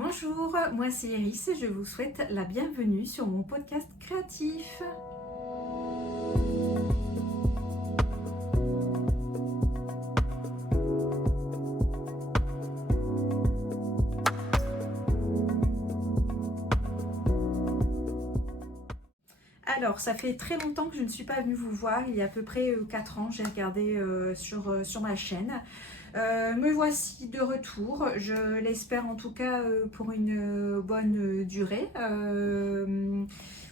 Bonjour, moi c'est Iris, je vous souhaite la bienvenue sur mon podcast créatif. Alors, ça fait très longtemps que je ne suis pas venue vous voir, il y a à peu près 4 ans, j'ai regardé sur ma chaîne. Me voici de retour, je l'espère en tout cas pour une bonne durée.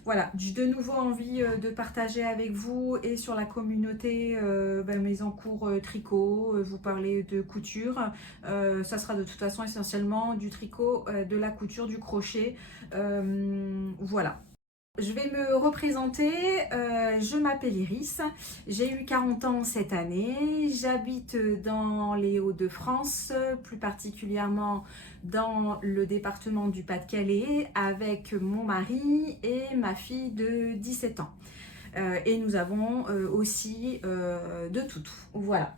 Voilà, j'ai de nouveau envie de partager avec vous et sur la communauté mes encours tricot, vous parler de couture. Ça sera de toute façon essentiellement du tricot, de la couture, du crochet. Voilà. Je vais me représenter, je m'appelle Iris, j'ai eu 40 ans cette année, j'habite dans les Hauts-de-France, plus particulièrement dans le département du Pas-de-Calais avec mon mari et ma fille de 17 ans. Et nous avons aussi de tout. Voilà.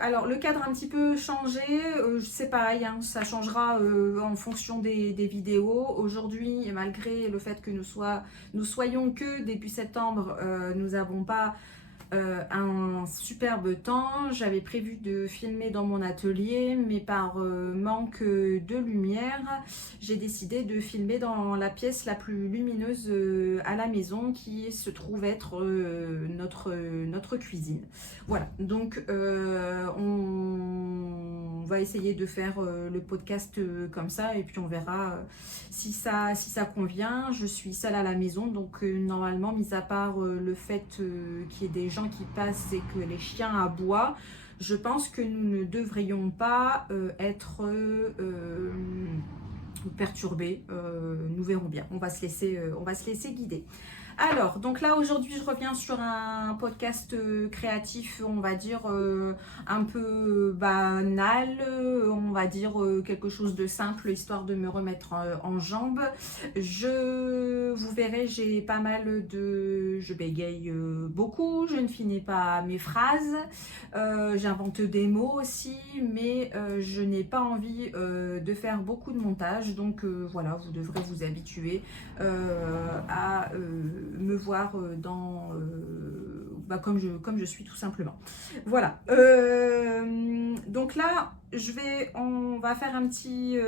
Alors, le cadre a un petit peu changé. C'est pareil, hein, ça changera en fonction des vidéos. Aujourd'hui, malgré le fait que nous soyons que début septembre, nous n'avons pas un superbe temps. J'avais prévu de filmer dans mon atelier, mais par manque de lumière, j'ai décidé de filmer dans la pièce la plus lumineuse à la maison, qui se trouve être notre cuisine. Voilà, donc on va essayer de faire le podcast comme ça, et puis on verra si ça convient. Je suis seule à la maison, donc normalement, mis à part le fait qu'il y ait des gens qui passent et que les chiens aboient, je pense que nous ne devrions pas être perturbés. Nous verrons bien. On va se laisser guider. Alors, donc là aujourd'hui je reviens sur un podcast créatif, on va dire un peu banal, on va dire quelque chose de simple, histoire de me remettre en jambes. Vous verrez, j'ai pas mal de... Je bégaye beaucoup, je ne finis pas mes phrases, j'invente des mots aussi, mais je n'ai pas envie de faire beaucoup de montage, donc voilà, vous devrez vous habituer à me voir comme je suis tout simplement. Voilà. Donc là, on va faire un petit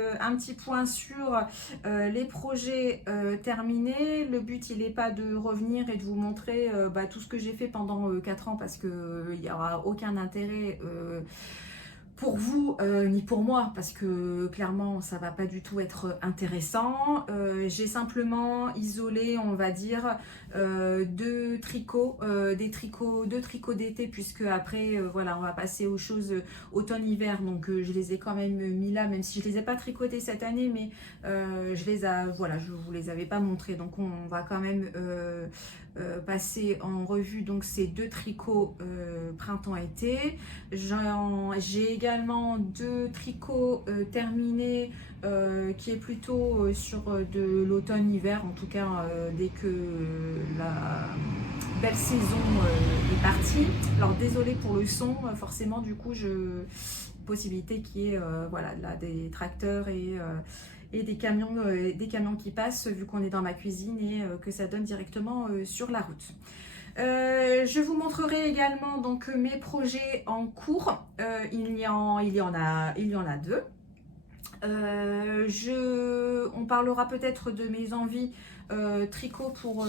point sur les projets terminés. Le but, il n'est pas de revenir et de vous montrer tout ce que j'ai fait pendant 4 ans, parce qu'il n'y aura aucun intérêt pour vous ni pour moi, parce que clairement ça va pas du tout être intéressant. J'ai simplement isolé, on va dire, deux tricots d'été, puisque après voilà, on va passer aux choses automne-hiver, donc je les ai quand même mis là, même si je les ai pas tricotés cette année, mais voilà, je vous les avais pas montrés, donc on va quand même passer en revue donc ces deux tricots printemps-été. J'ai également deux tricots terminés qui est plutôt sur de l'automne-hiver, en tout cas dès que la belle saison est partie. Alors désolée pour le son, forcément du coup possibilité qu'il y ait voilà, là, des tracteurs et des camions qui passent, vu qu'on est dans ma cuisine et que ça donne directement sur la route. Je vous montrerai également donc mes projets en cours. Il y en a deux. On parlera peut-être de mes envies tricot pour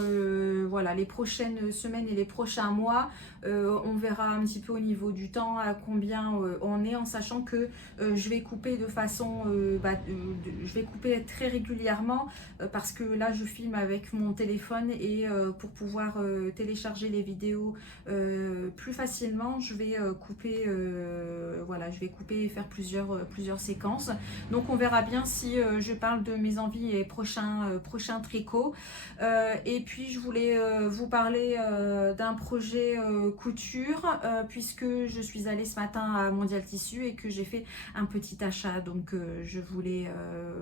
voilà, les prochaines semaines et les prochains mois. On verra un petit peu au niveau du temps à combien on est, en sachant que je vais couper de façon je vais couper très régulièrement, parce que là je filme avec mon téléphone, et pour pouvoir télécharger les vidéos plus facilement, je vais couper voilà, je vais couper et faire plusieurs séquences. Donc on verra bien si je parle de mes envies et prochains tricots. Et puis je voulais vous parler d'un projet couture, puisque je suis allée ce matin à Mondial Tissu et que j'ai fait un petit achat. Donc je voulais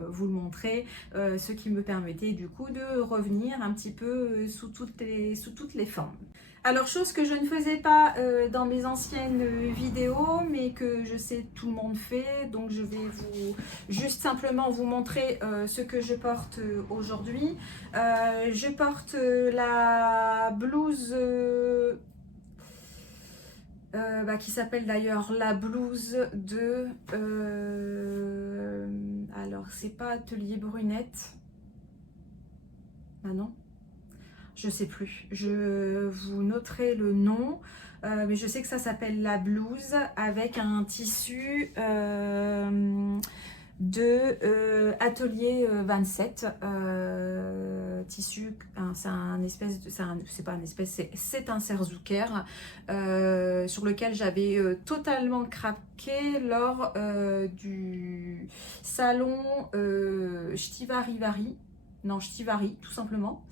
vous le montrer, ce qui me permettait du coup de revenir un petit peu sous toutes les formes. Alors, chose que je ne faisais pas dans mes anciennes vidéos, mais que je sais tout le monde fait, donc je vais vous juste simplement vous montrer ce que je porte aujourd'hui. Je porte la blouse qui s'appelle d'ailleurs la blouse de... alors, c'est pas Atelier Brunette. Ah non, je sais plus. Je vous noterai le nom. Mais je sais que ça s'appelle la blouse avec un tissu de Atelier 27. Tissu, c'est un espèce de... C'est pas un espèce, c'est un Serzuker sur lequel j'avais totalement craqué lors du salon Ch'tivari. Non, Ch'tivari, tout simplement.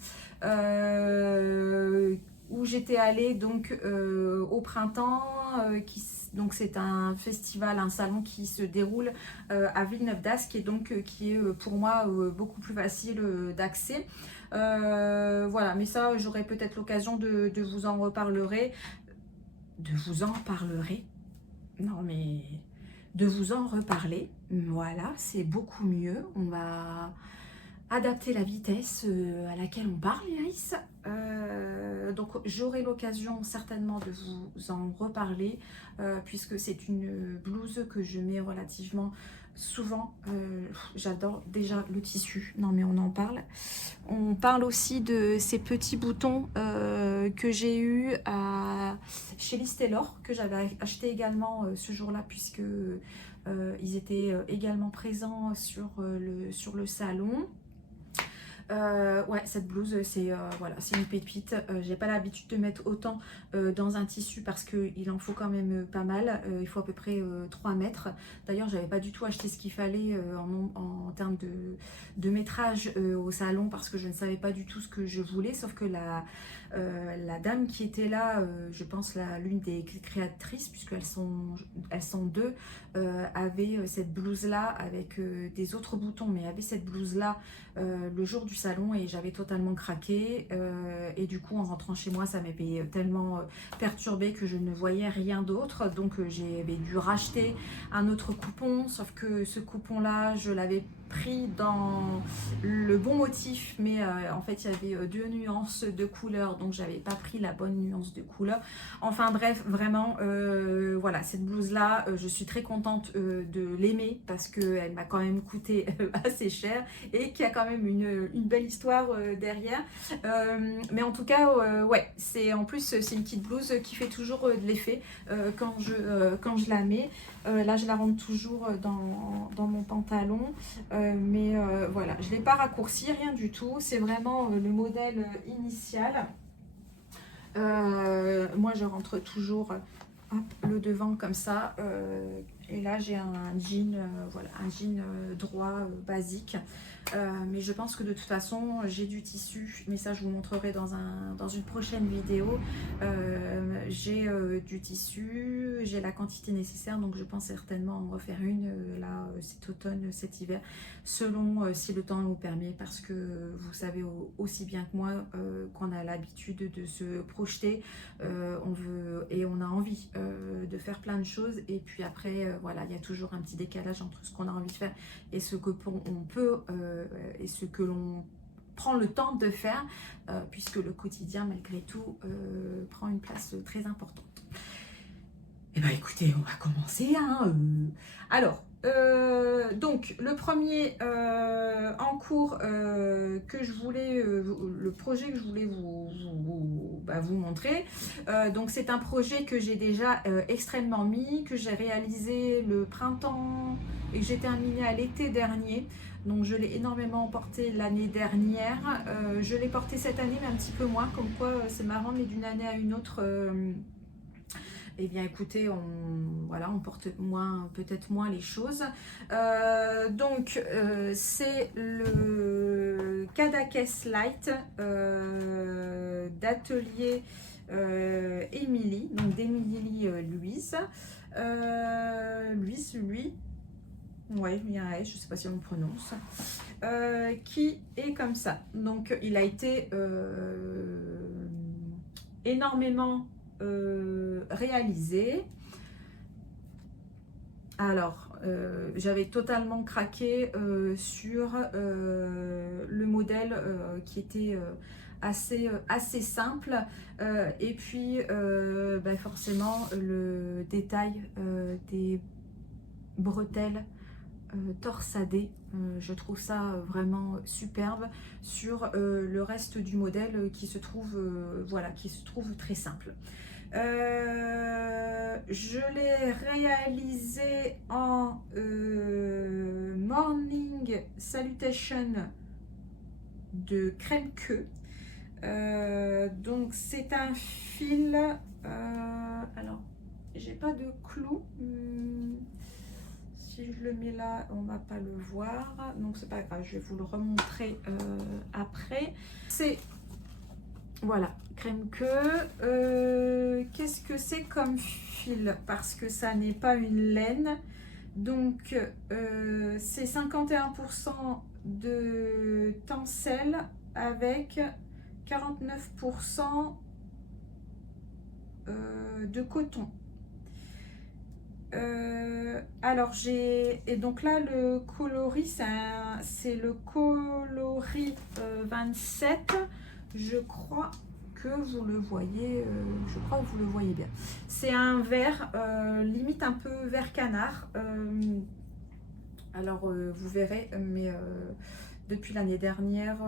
Où j'étais allée donc au printemps, donc c'est un festival, un salon qui se déroule à Villeneuve-d'Ascq et donc qui est pour moi beaucoup plus facile d'accès. Voilà, mais ça j'aurai peut-être l'occasion de vous en reparlerai. De vous en parlerai. Non mais de vous en reparler. Voilà, c'est beaucoup mieux. On va adapter la vitesse à laquelle on parle, Iris. Donc j'aurai l'occasion certainement de vous en reparler puisque c'est une blouse que je mets relativement souvent. J'adore déjà le tissu. Non mais on en parle. On parle aussi de ces petits boutons que j'ai eu chez Liz Taylor, que j'avais acheté également ce jour-là puisque ils étaient également présents sur le salon. Ouais, cette blouse, c'est voilà, c'est une pépite. J'ai pas l'habitude de mettre autant dans un tissu parce qu'il en faut quand même pas mal. Il faut à peu près 3 mètres. D'ailleurs, j'avais pas du tout acheté ce qu'il fallait en termes de métrage au salon parce que je ne savais pas du tout ce que je voulais. Sauf que la dame qui était là, je pense l'une des créatrices, puisqu'elles sont deux, avait cette blouse-là avec des autres boutons, mais avait cette blouse-là le jour du salon et j'avais totalement craqué et du coup en rentrant chez moi ça m'avait tellement perturbée que je ne voyais rien d'autre, donc j'ai dû racheter un autre coupon, sauf que ce coupon là je l'avais pris dans le bon motif mais en fait il y avait 2 nuances de couleur, donc j'avais pas pris la bonne nuance de couleur. Enfin bref, vraiment voilà, cette blouse là je suis très contente de l'aimer parce qu'elle m'a quand même coûté assez cher et qu'il y a quand même une belle histoire derrière. Mais en tout cas, ouais, en plus c'est une petite blouse qui fait toujours de l'effet quand je la mets. Là, je la rentre toujours dans mon pantalon. Mais voilà, je ne l'ai pas raccourci, rien du tout. C'est vraiment le modèle initial. Moi, je rentre toujours hop, le devant comme ça. Et là, j'ai un jean, voilà, un jean droit basique. Mais je pense que de toute façon j'ai du tissu, mais ça je vous montrerai dans une prochaine vidéo. J'ai du tissu, j'ai la quantité nécessaire, donc je pense certainement en refaire une là cet automne, cet hiver, selon si le temps nous permet, parce que vous savez aussi bien que moi qu'on a l'habitude de se projeter, on veut et on a envie de faire plein de choses, et puis après voilà, il y a toujours un petit décalage entre ce qu'on a envie de faire et ce que on peut et ce que l'on prend le temps de faire, puisque le quotidien malgré tout prend une place très importante. Et bien écoutez, on va commencer hein, alors donc le premier en cours que je voulais le projet que je voulais vous montrer, donc c'est un projet que j'ai déjà extrêmement mis, que j'ai réalisé le printemps et que j'ai terminé à l'été dernier. Donc je l'ai énormément porté l'année dernière, je l'ai porté cette année mais un petit peu moins, comme quoi c'est marrant, mais d'une année à une autre eh bien écoutez, on porte peut-être moins les choses. Donc c'est le Cadaqués Light d'atelier Émilie, donc d'Émilie Louise. Lui, ouais, il y a un S, je ne sais pas si on le prononce, qui est comme ça. Donc il a été énormément réalisé. Alors, j'avais totalement craqué sur le modèle qui était assez simple. Et puis, forcément, le détail des bretelles torsadées, je trouve ça vraiment superbe sur le reste du modèle qui se trouve, voilà, qui se trouve très simple. Je l'ai réalisé en Morning Salutation de Crème Queue. Donc c'est un fil, alors j'ai pas de clou, si je le mets là on va pas le voir, donc c'est pas grave, je vais vous le remontrer après. C'est, voilà, Crème Queue. Qu'est-ce que c'est comme fil? Parce que ça n'est pas une laine. Donc, c'est 51% de tencel avec 49% de coton. Alors, et donc là, le coloris, c'est le coloris 27. Je crois que vous le voyez, bien. C'est un vert, limite un peu vert canard. Alors, vous verrez, mais depuis l'année dernière,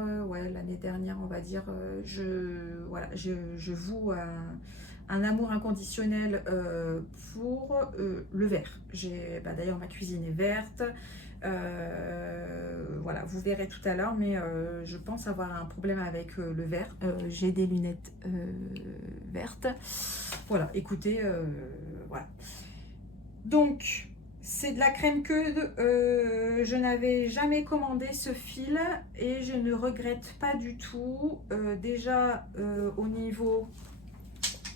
l'année dernière, on va dire, je voue un amour inconditionnel pour le vert. D'ailleurs, ma cuisine est verte. Voilà, vous verrez tout à l'heure, mais je pense avoir un problème avec le vert. J'ai des lunettes vertes. Voilà, écoutez, voilà. Donc, c'est de la Crème Queue. Je n'avais jamais commandé ce fil et je ne regrette pas du tout. Déjà, au niveau...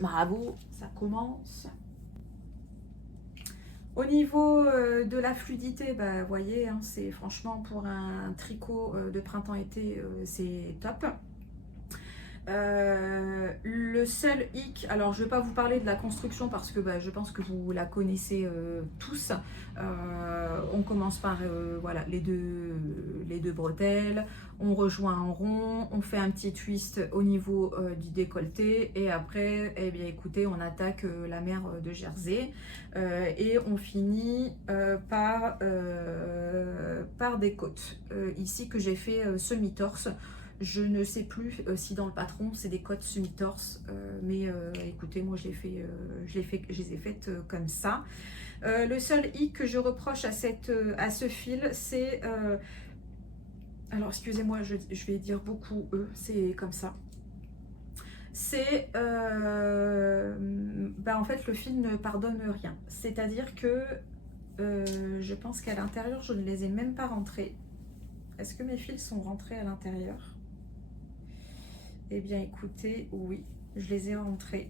Bravo, ça commence. Au niveau de la fluidité, vous voyez, hein, c'est franchement pour un tricot de printemps-été, c'est top. Le seul hic, alors je ne vais pas vous parler de la construction parce que je pense que vous la connaissez tous. On commence par voilà, les deux bretelles, on rejoint en rond, on fait un petit twist au niveau du décolleté et après, eh bien, écoutez, on attaque la mer de Jersey et on finit par des côtes ici que j'ai fait semi-torse. Je ne sais plus si dans le patron c'est des côtes semi-torse, mais écoutez, moi je les ai faites comme ça. Le seul hic que je reproche à ce fil, c'est, alors excusez-moi, je vais dire beaucoup c'est comme ça. C'est, en fait, le fil ne pardonne rien. C'est-à-dire que je pense qu'à l'intérieur, je ne les ai même pas rentrés. Est-ce que mes fils sont rentrés à l'intérieur? Eh bien, écoutez, oui, je les ai rentrés.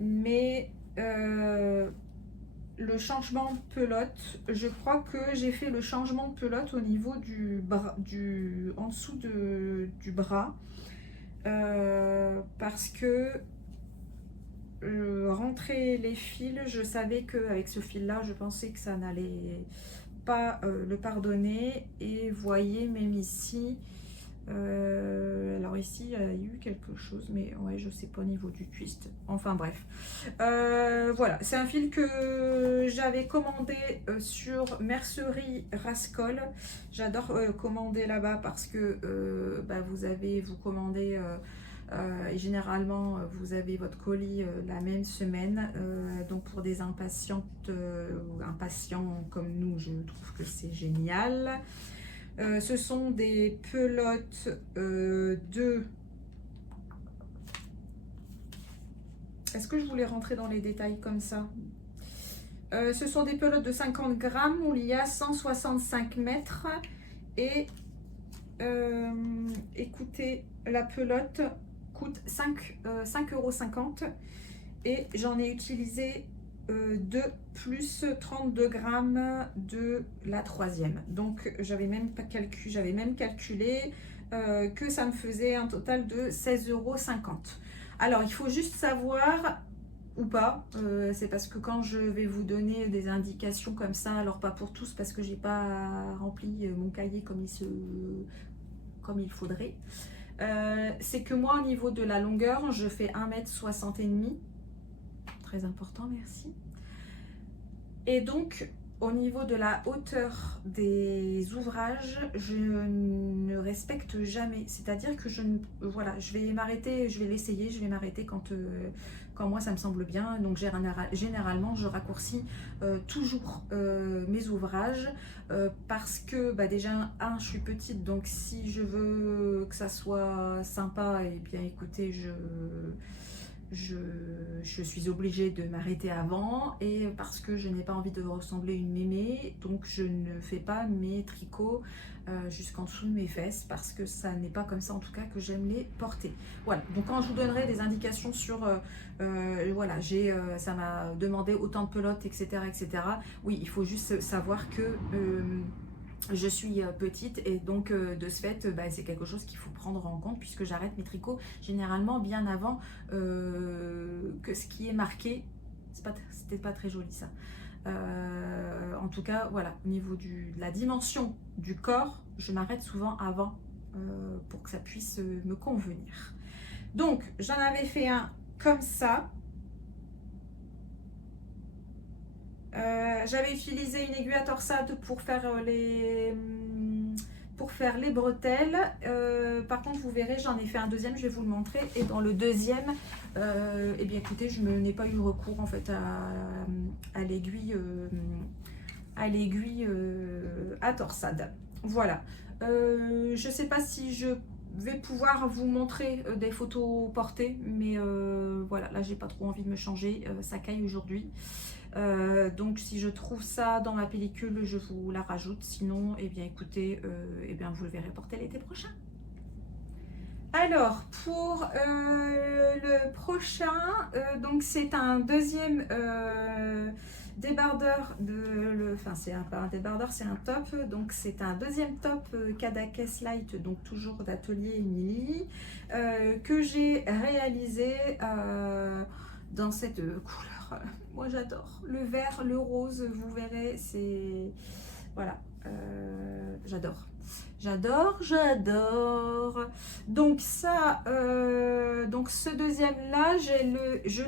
Mais le changement de pelote, je crois que j'ai fait le changement de pelote au niveau du bras, en dessous du bras. Parce que rentrer les fils, je savais qu'avec ce fil-là, je pensais que ça n'allait pas le pardonner. Et voyez, même ici, alors ici il y a eu quelque chose, mais ouais, je sais pas au niveau du twist, enfin bref, voilà, c'est un fil que j'avais commandé sur Mercerie Rascol. J'adore commander là-bas parce que vous commandez et généralement vous avez votre colis la même semaine, donc pour des impatientes ou impatients comme nous, je trouve que c'est génial. Ce sont des pelotes de... Est-ce que je voulais rentrer dans les détails comme ça? Ce sont des pelotes de 50 grammes où il y a 165 mètres. Et écoutez, la pelote coûte 5,50 € et j'en ai utilisé 2 plus 32 grammes de la troisième. Donc j'avais même calculé que ça me faisait un total de 16,50 €. Alors, il faut juste savoir ou pas, c'est parce que quand je vais vous donner des indications comme ça, alors pas pour tous parce que j'ai pas rempli mon cahier comme il faudrait, c'est que moi au niveau de la longueur, je fais 1,60 m et demi, très important, merci. Et donc, au niveau de la hauteur des ouvrages, je ne respecte jamais. C'est-à-dire que voilà, je vais m'arrêter, je vais l'essayer, je vais m'arrêter quand moi ça me semble bien. Donc généralement, je raccourcis toujours mes ouvrages parce que déjà, je suis petite, donc si je veux que ça soit sympa, et bien écoutez, je suis obligée de m'arrêter avant, et parce que je n'ai pas envie de ressembler à une mémé, donc je ne fais pas mes tricots jusqu'en dessous de mes fesses, parce que ça n'est pas comme ça en tout cas que j'aime les porter. Voilà, donc quand je vous donnerai des indications sur voilà, ça m'a demandé autant de pelotes, etc., etc. Oui, il faut juste savoir que je suis petite, et donc de ce fait c'est quelque chose qu'il faut prendre en compte, puisque j'arrête mes tricots généralement bien avant que ce qui est marqué. C'était pas très joli ça. En tout cas voilà, au niveau de la dimension du corps, je m'arrête souvent avant pour que ça puisse me convenir. Donc j'en avais fait un comme ça. J'avais utilisé une aiguille à torsade pour faire les bretelles. Par contre, vous verrez, j'en ai fait un deuxième, je vais vous le montrer. Et dans le deuxième, eh bien écoutez, je n'ai pas eu recours en fait à l'aiguille à torsade. Voilà. Je ne sais pas si je vais pouvoir vous montrer des photos portées, mais voilà, là j'ai pas trop envie de me changer, ça caille aujourd'hui. Donc si je trouve ça dans ma pellicule, je vous la rajoute. Sinon, eh bien écoutez, eh bien vous le verrez porter l'été prochain. Alors pour le prochain, donc c'est un deuxième débardeur enfin c'est pas un débardeur, c'est un top. Donc c'est un deuxième top Kadakes Light, donc toujours d'atelier Emily, que j'ai réalisé dans cette couleur. Moi j'adore le vert, le rose, vous verrez, c'est voilà, j'adore. Donc ça, donc ce deuxième là, je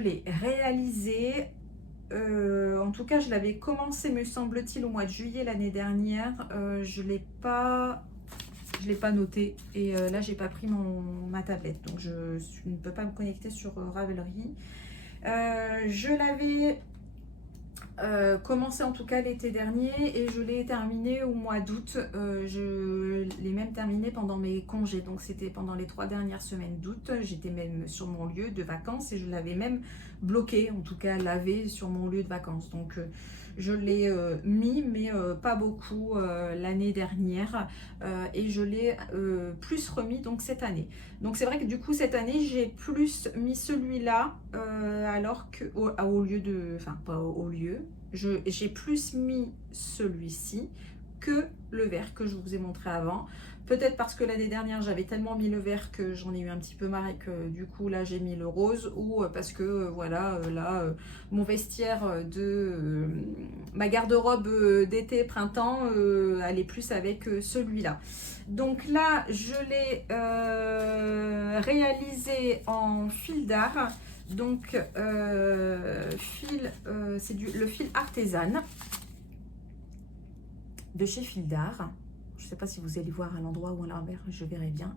l'ai réalisé. En tout cas, je l'avais commencé, me semble-t-il, au mois de juillet l'année dernière. Je l'ai pas noté, et là j'ai pas pris ma tablette, donc je ne peux pas me connecter sur Ravelry. Je l'avais commencé en tout cas l'été dernier, et je l'ai terminé au mois d'août. Je l'ai même terminé pendant mes congés, donc c'était pendant les 3 dernières semaines d'août. J'étais même sur mon lieu de vacances, et je l'avais même bloqué, en tout cas lavé sur mon lieu de vacances. Donc je l'ai mis, mais pas beaucoup l'année dernière, et je l'ai plus remis donc cette année. Donc c'est vrai que du coup cette année j'ai plus mis celui-là, alors que au lieu de, enfin pas au lieu, j'ai plus mis celui-ci que le vert que je vous ai montré avant. Peut-être parce que l'année dernière j'avais tellement mis le vert que j'en ai eu un petit peu marre, et que du coup là j'ai mis le rose, ou parce que voilà, là mon vestiaire de ma garde-robe d'été printemps allait plus avec celui-là. Donc là je l'ai réalisé en fil d'art. Donc c'est le fil artisan de chez Fil d'Art. Je ne sais pas si vous allez voir à l'endroit ou à l'envers, je verrai bien.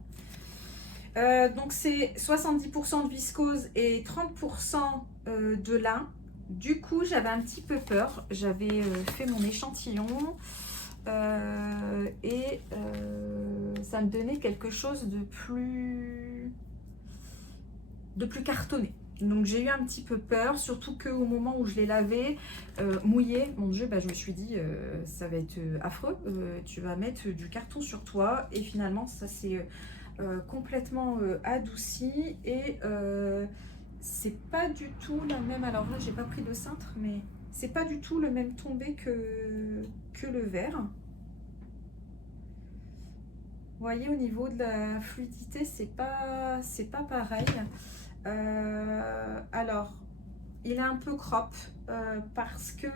Donc c'est 70% de viscose et 30% de lin. Du coup j'avais un petit peu peur, j'avais fait mon échantillon et ça me donnait quelque chose de plus cartonné. Donc j'ai eu un petit peu peur, surtout qu'au moment où je l'ai lavé, mouillé, mon Dieu, je me suis dit ça va être affreux, tu vas mettre du carton sur toi, et finalement ça s'est complètement adouci, et c'est pas du tout la même. Alors là j'ai pas pris le cintre, mais C'est pas du tout le même tombé que le vert. Vous voyez, au niveau de la fluidité, c'est pas pareil. Alors, il est un peu crop parce que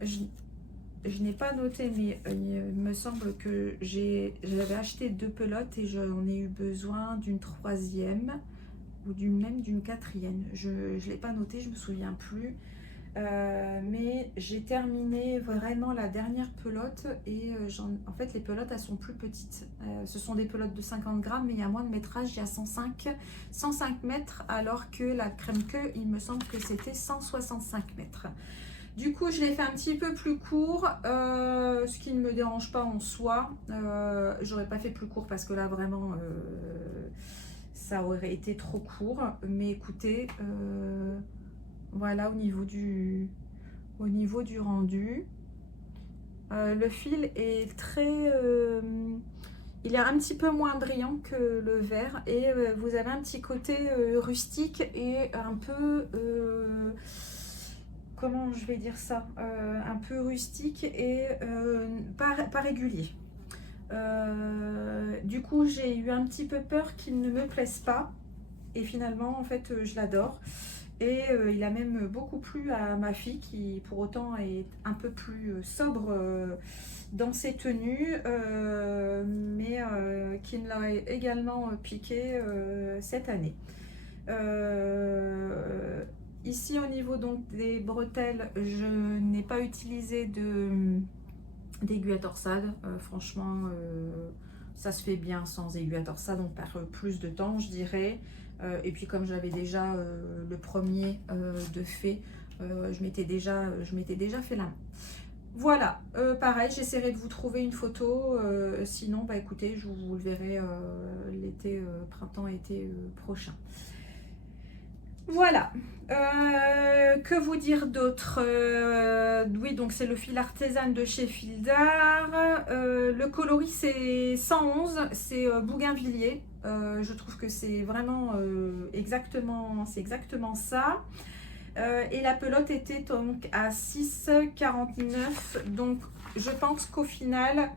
je n'ai pas noté, mais il me semble que j'avais acheté 2 pelotes et j'en ai eu besoin d'une 3e ou même d'une 4e. Je ne l'ai pas noté, je me souviens plus. Mais j'ai terminé vraiment la dernière pelote et en fait les pelotes elles sont plus petites. Ce sont des pelotes de 50 grammes, mais il y a moins de métrage, il y a 105 mètres, alors que la crème queue, il me semble que c'était 165 mètres. Du coup, je l'ai fait un petit peu plus court, ce qui ne me dérange pas en soi. J'aurais pas fait plus court parce que là, vraiment, ça aurait été trop court. Mais écoutez, voilà au niveau du rendu. Le fil est très... il est un petit peu moins brillant que le vert et vous avez un petit côté rustique et un peu... comment je vais dire ça, un peu rustique et pas régulier. Du coup, j'ai eu un petit peu peur qu'il ne me plaise pas et finalement, en fait, je l'adore. Et il a même beaucoup plu à ma fille qui, pour autant, est un peu plus sobre dans ses tenues, mais qui me l'a également piqué cette année. Ici, au niveau donc des bretelles, je n'ai pas utilisé d'aiguille à torsade. Franchement, ça se fait bien sans aiguille à torsade, on perd plus de temps, je dirais. Et puis comme j'avais déjà le premier de fait, je m'étais déjà fait la main. Voilà, pareil, j'essaierai de vous trouver une photo. Sinon, bah écoutez, je vous le verrai l'été, printemps-été prochain. Voilà, que vous dire d'autre? Oui, donc c'est le fil artisan de chez Fildar. Le coloris c'est 111, c'est Bougainvilliers. Je trouve que c'est vraiment exactement ça. Et la pelote était donc à 6,49. Donc je pense qu'au final,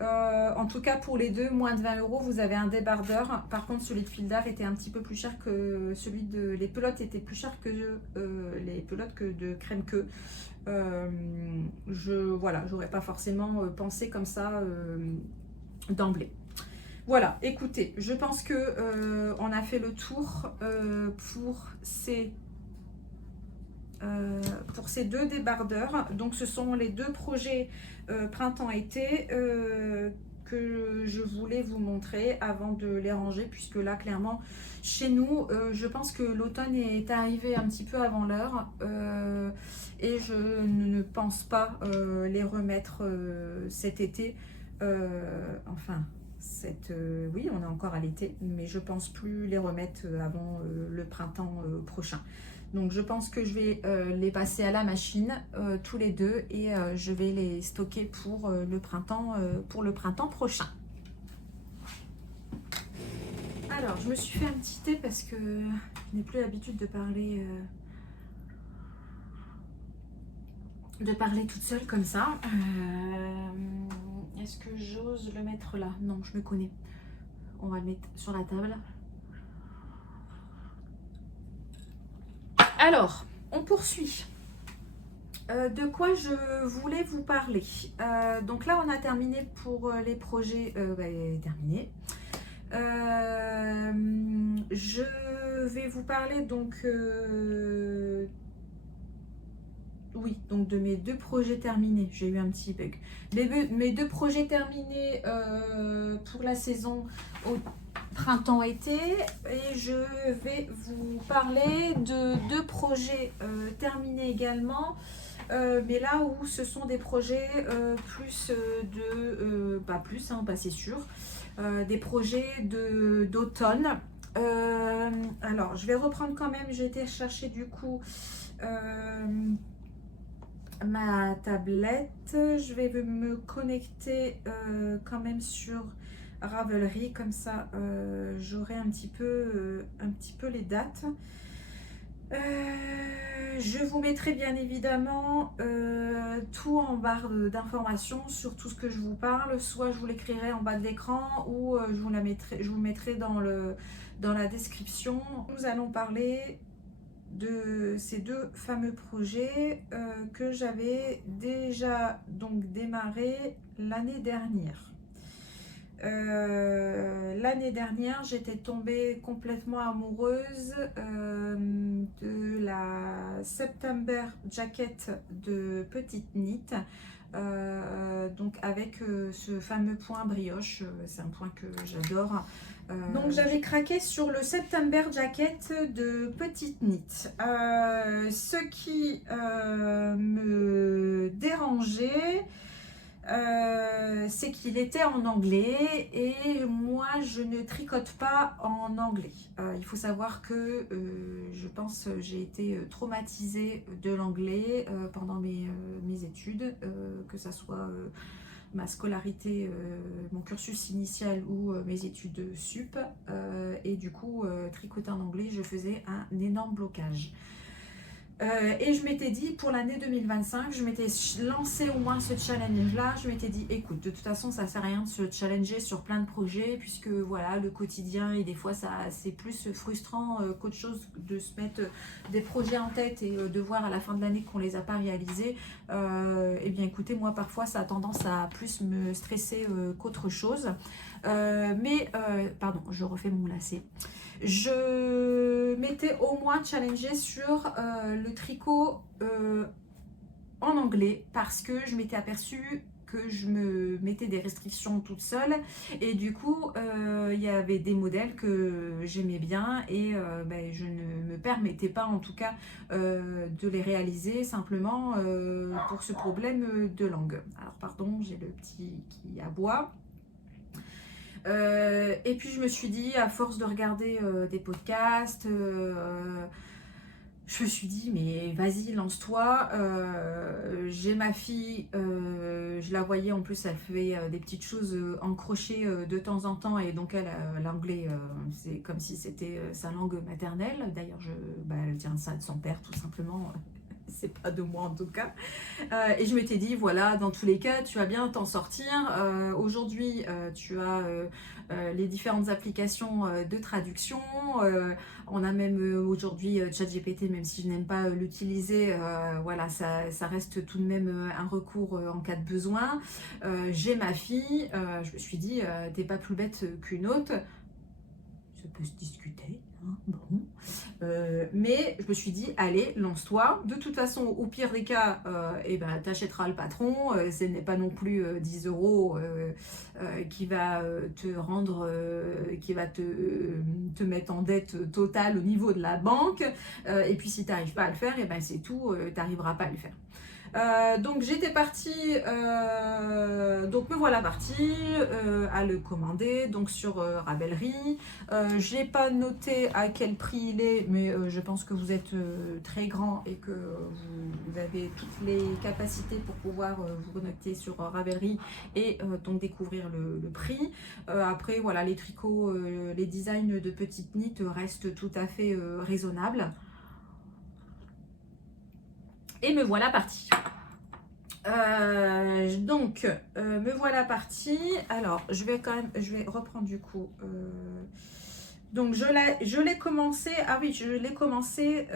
en tout cas pour les deux, moins de 20 €, vous avez un débardeur. Par contre, celui de Fildar était un petit peu plus cher que celui de... Les pelotes étaient plus chères que les pelotes de crème queue. Voilà, j'aurais pas forcément pensé comme ça d'emblée. Voilà, écoutez, je pense que on a fait le tour pour ces 2 débardeurs. Donc ce sont les 2 projets printemps-été que je voulais vous montrer avant de les ranger, puisque là clairement chez nous je pense que l'automne est arrivé un petit peu avant l'heure et je ne pense pas les remettre cet été, enfin oui, on est encore à l'été, mais je pense plus les remettre avant le printemps prochain. Donc je pense que je vais les passer à la machine tous les 2 et je vais les stocker pour le printemps prochain. Alors je me suis fait un petit thé parce que je n'ai plus l'habitude de parler toute seule comme ça. Est-ce que j'ose le mettre là? Non, je me connais. On va le mettre sur la table. Alors, on poursuit. De quoi je voulais vous parler? Donc là, on a terminé pour les projets terminés. Je vais vous parler donc oui, donc de mes 2 projets terminés. J'ai eu un petit bug. Mes 2 projets terminés pour la saison au printemps-été, et je vais vous parler de 2 projets terminés également, mais là où ce sont des projets plus c'est sûr, des projets d'automne. Alors je vais reprendre quand même, j'ai été chercher du coup ma tablette. Je vais me connecter quand même sur Ravelry, comme ça j'aurai un petit peu les dates. Je vous mettrai bien évidemment tout en barre d'informations sur tout ce que je vous parle. Soit je vous l'écrirai en bas de l'écran ou je vous le mettrai dans la description. Nous allons parler de ces deux fameux projets que j'avais déjà donc démarré l'année dernière. L'année dernière, j'étais tombée complètement amoureuse de la September Jacket de Petite Knit. Donc avec ce fameux point brioche, c'est un point que j'adore. Donc j'avais craqué sur le September Jacket de Petite Knit. Ce qui me dérangeait, c'est qu'il était en anglais et moi je ne tricote pas en anglais. Il faut savoir que je pense j'ai été traumatisée de l'anglais pendant mes études, que ça soit ma scolarité, mon cursus initial ou mes études sup, et du coup tricoter en anglais je faisais un énorme blocage. Et je m'étais dit, pour l'année 2025, je m'étais lancé au moins ce challenge-là. Je m'étais dit, écoute, de toute façon, ça ne sert à rien de se challenger sur plein de projets, puisque voilà, le quotidien, et des fois, c'est plus frustrant qu'autre chose de se mettre des projets en tête et de voir à la fin de l'année qu'on ne les a pas réalisés. Eh bien, écoutez, moi, parfois, ça a tendance à plus me stresser qu'autre chose. Pardon, je refais mon lacet. Je m'étais au moins challengée sur le tricot en anglais parce que je m'étais aperçue que je me mettais des restrictions toute seule et du coup il y avait des modèles que j'aimais bien et je ne me permettais pas en tout cas de les réaliser simplement pour ce problème de langue. Alors pardon, j'ai le petit qui aboie. Et puis je me suis dit, à force de regarder des podcasts, je me suis dit, mais vas-y, lance-toi. J'ai ma fille, je la voyais en plus, elle fait des petites choses en crochet de temps en temps. Et donc, l'anglais, c'est comme si c'était sa langue maternelle. D'ailleurs, elle tient ça de son père, tout simplement. C'est pas de moi en tout cas. Et je m'étais dit, voilà, dans tous les cas, tu vas bien t'en sortir. Aujourd'hui, tu as les différentes applications de traduction. On a même aujourd'hui ChatGPT, même si je n'aime pas l'utiliser, voilà, ça reste tout de même un recours en cas de besoin. J'ai ma fille, je me suis dit, t'es pas plus bête qu'une autre. Ça peut se discuter. Bon. Mais je me suis dit, allez, lance-toi. De toute façon, au pire des cas, t'achèteras le patron. Ce n'est pas non plus 10 € qui va te rendre, qui va te mettre en dette totale au niveau de la banque. Et puis si tu n'arrives pas à le faire, c'est tout, tu n'arriveras pas à le faire. Donc j'étais partie, donc me voilà partie à le commander donc sur Ravelry. Je n'ai pas noté à quel prix il est, mais je pense que vous êtes très grand et que vous avez toutes les capacités pour pouvoir vous connecter sur Ravelry et donc découvrir le prix. Après voilà, les tricots, les designs de Petite Knit restent tout à fait raisonnables. Et me voilà partie. Me voilà partie. Alors, je vais reprendre du coup. Donc, je l'ai commencé. Ah oui, je l'ai commencé.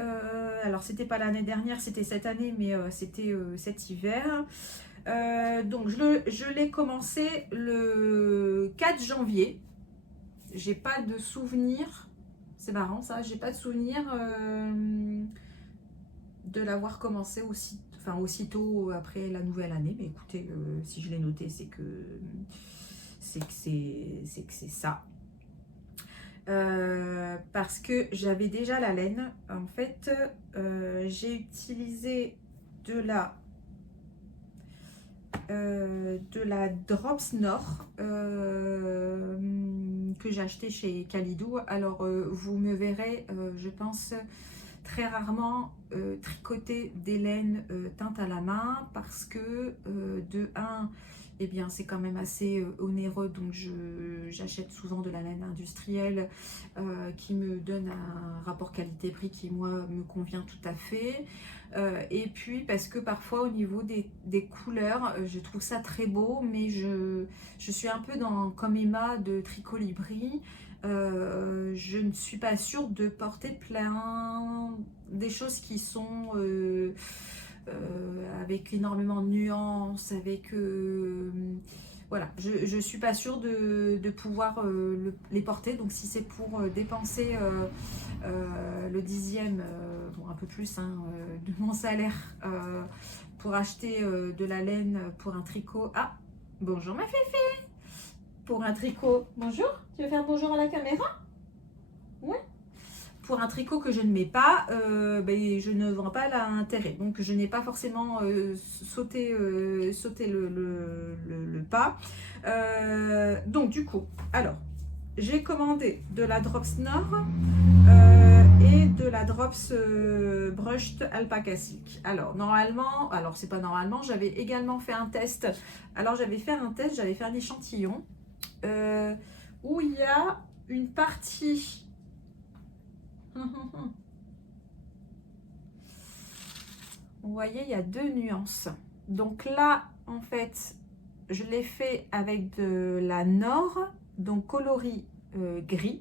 Alors, c'était pas l'année dernière, c'était cette année, mais c'était cet hiver. Donc, je l'ai commencé le 4 janvier. J'ai pas de souvenir. C'est marrant ça, j'ai pas de souvenir de l'avoir commencé aussitôt après la nouvelle année. Mais écoutez, si je l'ai noté, c'est que c'est ça. Parce que j'avais déjà la laine. En fait, j'ai utilisé de la Drops Nord que j'ai acheté chez Kalidou. Alors vous me verrez, je pense très rarement tricoter des laines teintes à la main parce que de 1, eh bien c'est quand même assez onéreux, donc j'achète souvent de la laine industrielle qui me donne un rapport qualité-prix qui moi me convient tout à fait. Et puis parce que parfois au niveau des couleurs, je trouve ça très beau, mais je suis un peu comme Emma de Tricot Libri. Je ne suis pas sûre de porter plein des choses qui sont avec énormément de nuances, avec voilà, je suis pas sûre de pouvoir les porter. Donc si c'est pour dépenser le dixième, bon un peu plus hein, de mon salaire pour acheter de la laine pour un tricot. Ah, bonjour ma fille, pour un tricot. Bonjour, tu veux faire bonjour à la caméra? Ouais. Pour un tricot que je ne mets pas, ben, je ne vends pas l'intérêt. Donc je n'ai pas forcément sauté le pas. Donc du coup, alors, j'ai commandé de la Drops Nord et de la Drops Brushed Alpaca Silk. Alors normalement, alors c'est pas normalement, j'avais également fait un test. Alors j'avais fait un échantillon où il y a une partie... Vous voyez, il y a deux nuances. Donc là, en fait, je l'ai fait avec de la Nord, donc coloris gris.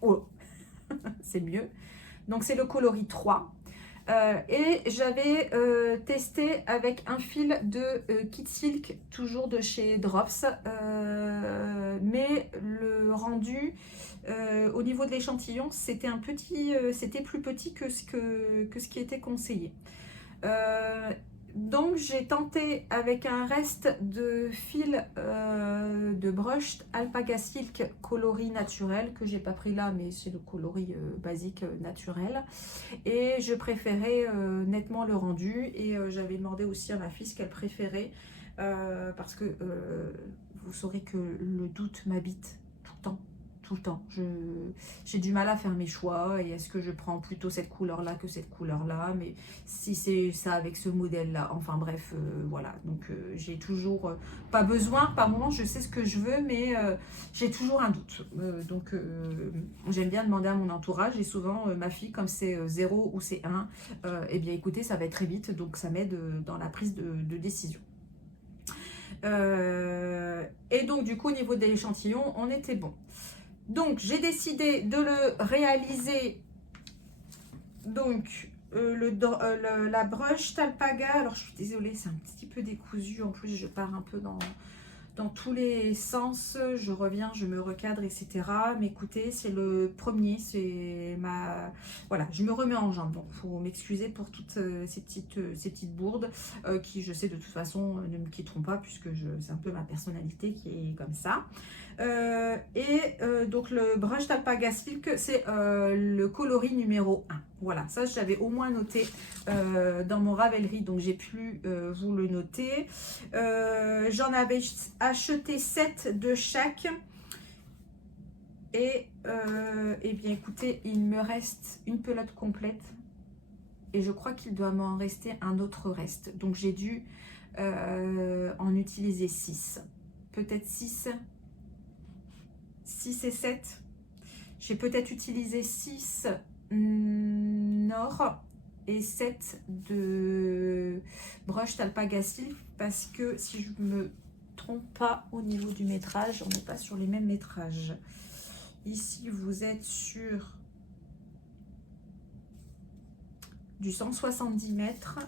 Oh, c'est mieux. Donc c'est le coloris 3. Et j'avais testé avec un fil de Kit Silk, toujours de chez Drops, mais le rendu au niveau de l'échantillon, c'était c'était plus petit que ce qui était conseillé. Donc j'ai tenté avec un reste de fil de Brushed Alpaca Silk coloris naturel, que j'ai pas pris là, mais c'est le coloris basique naturel. Et je préférais nettement le rendu, et j'avais demandé aussi à ma fille ce qu'elle préférait, parce que vous saurez que le doute m'habite tout le temps. Tout le temps. J'ai du mal à faire mes choix, et est-ce que je prends plutôt cette couleur-là que cette couleur-là, mais si c'est ça avec ce modèle-là, enfin bref, voilà. Donc j'ai toujours pas besoin, par moment je sais ce que je veux, mais j'ai toujours un doute. Donc j'aime bien demander à mon entourage, et souvent ma fille, comme c'est 0 ou c'est 1, eh bien écoutez, ça va être très vite, donc ça m'aide dans la prise de décision. Et donc du coup, au niveau de l'échantillon, on était bon. Donc j'ai décidé de le réaliser, donc la Brushed Alpaca. Alors je suis désolée, c'est un petit peu décousu, en plus je pars un peu dans tous les sens, je reviens, je me recadre, etc. Mais écoutez, c'est le premier, c'est ma... Voilà, je me remets en jambe, donc il faut m'excuser pour toutes ces petites bourdes qui, je sais, de toute façon, ne me quitteront pas, puisque c'est un peu ma personnalité qui est comme ça. Donc le Brushed Alpaca Silk, c'est le coloris numéro 1. Voilà, ça j'avais au moins noté dans mon Ravelry, donc j'ai pu vous le noter. J'en avais acheté 7 de chaque. Et bien écoutez, il me reste une pelote complète. Et je crois qu'il doit m'en rester un autre reste. Donc j'ai dû en utiliser 6. Peut-être 6 et 7. J'ai peut-être utilisé 6 Nord et 7 de Brushed Alpaca Silk, parce que si je me trompe pas au niveau du métrage, on n'est pas sur les mêmes métrages. Ici, vous êtes sur du 170 mètres,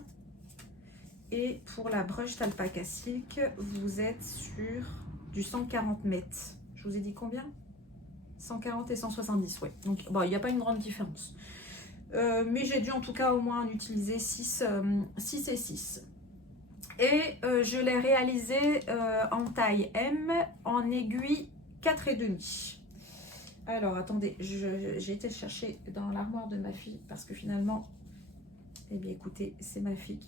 et pour la Brushed Alpaca Silk, vous êtes sur du 140 mètres. Je vous ai dit combien? 140 et 170, oui. Donc, bon, il n'y a pas une grande différence. Mais j'ai dû en tout cas au moins en utiliser 6 et 6. Et je l'ai réalisé en taille M, en aiguille 4,5. Alors, attendez, j'ai été le chercher dans l'armoire de ma fille, parce que finalement, eh bien, écoutez, c'est ma fille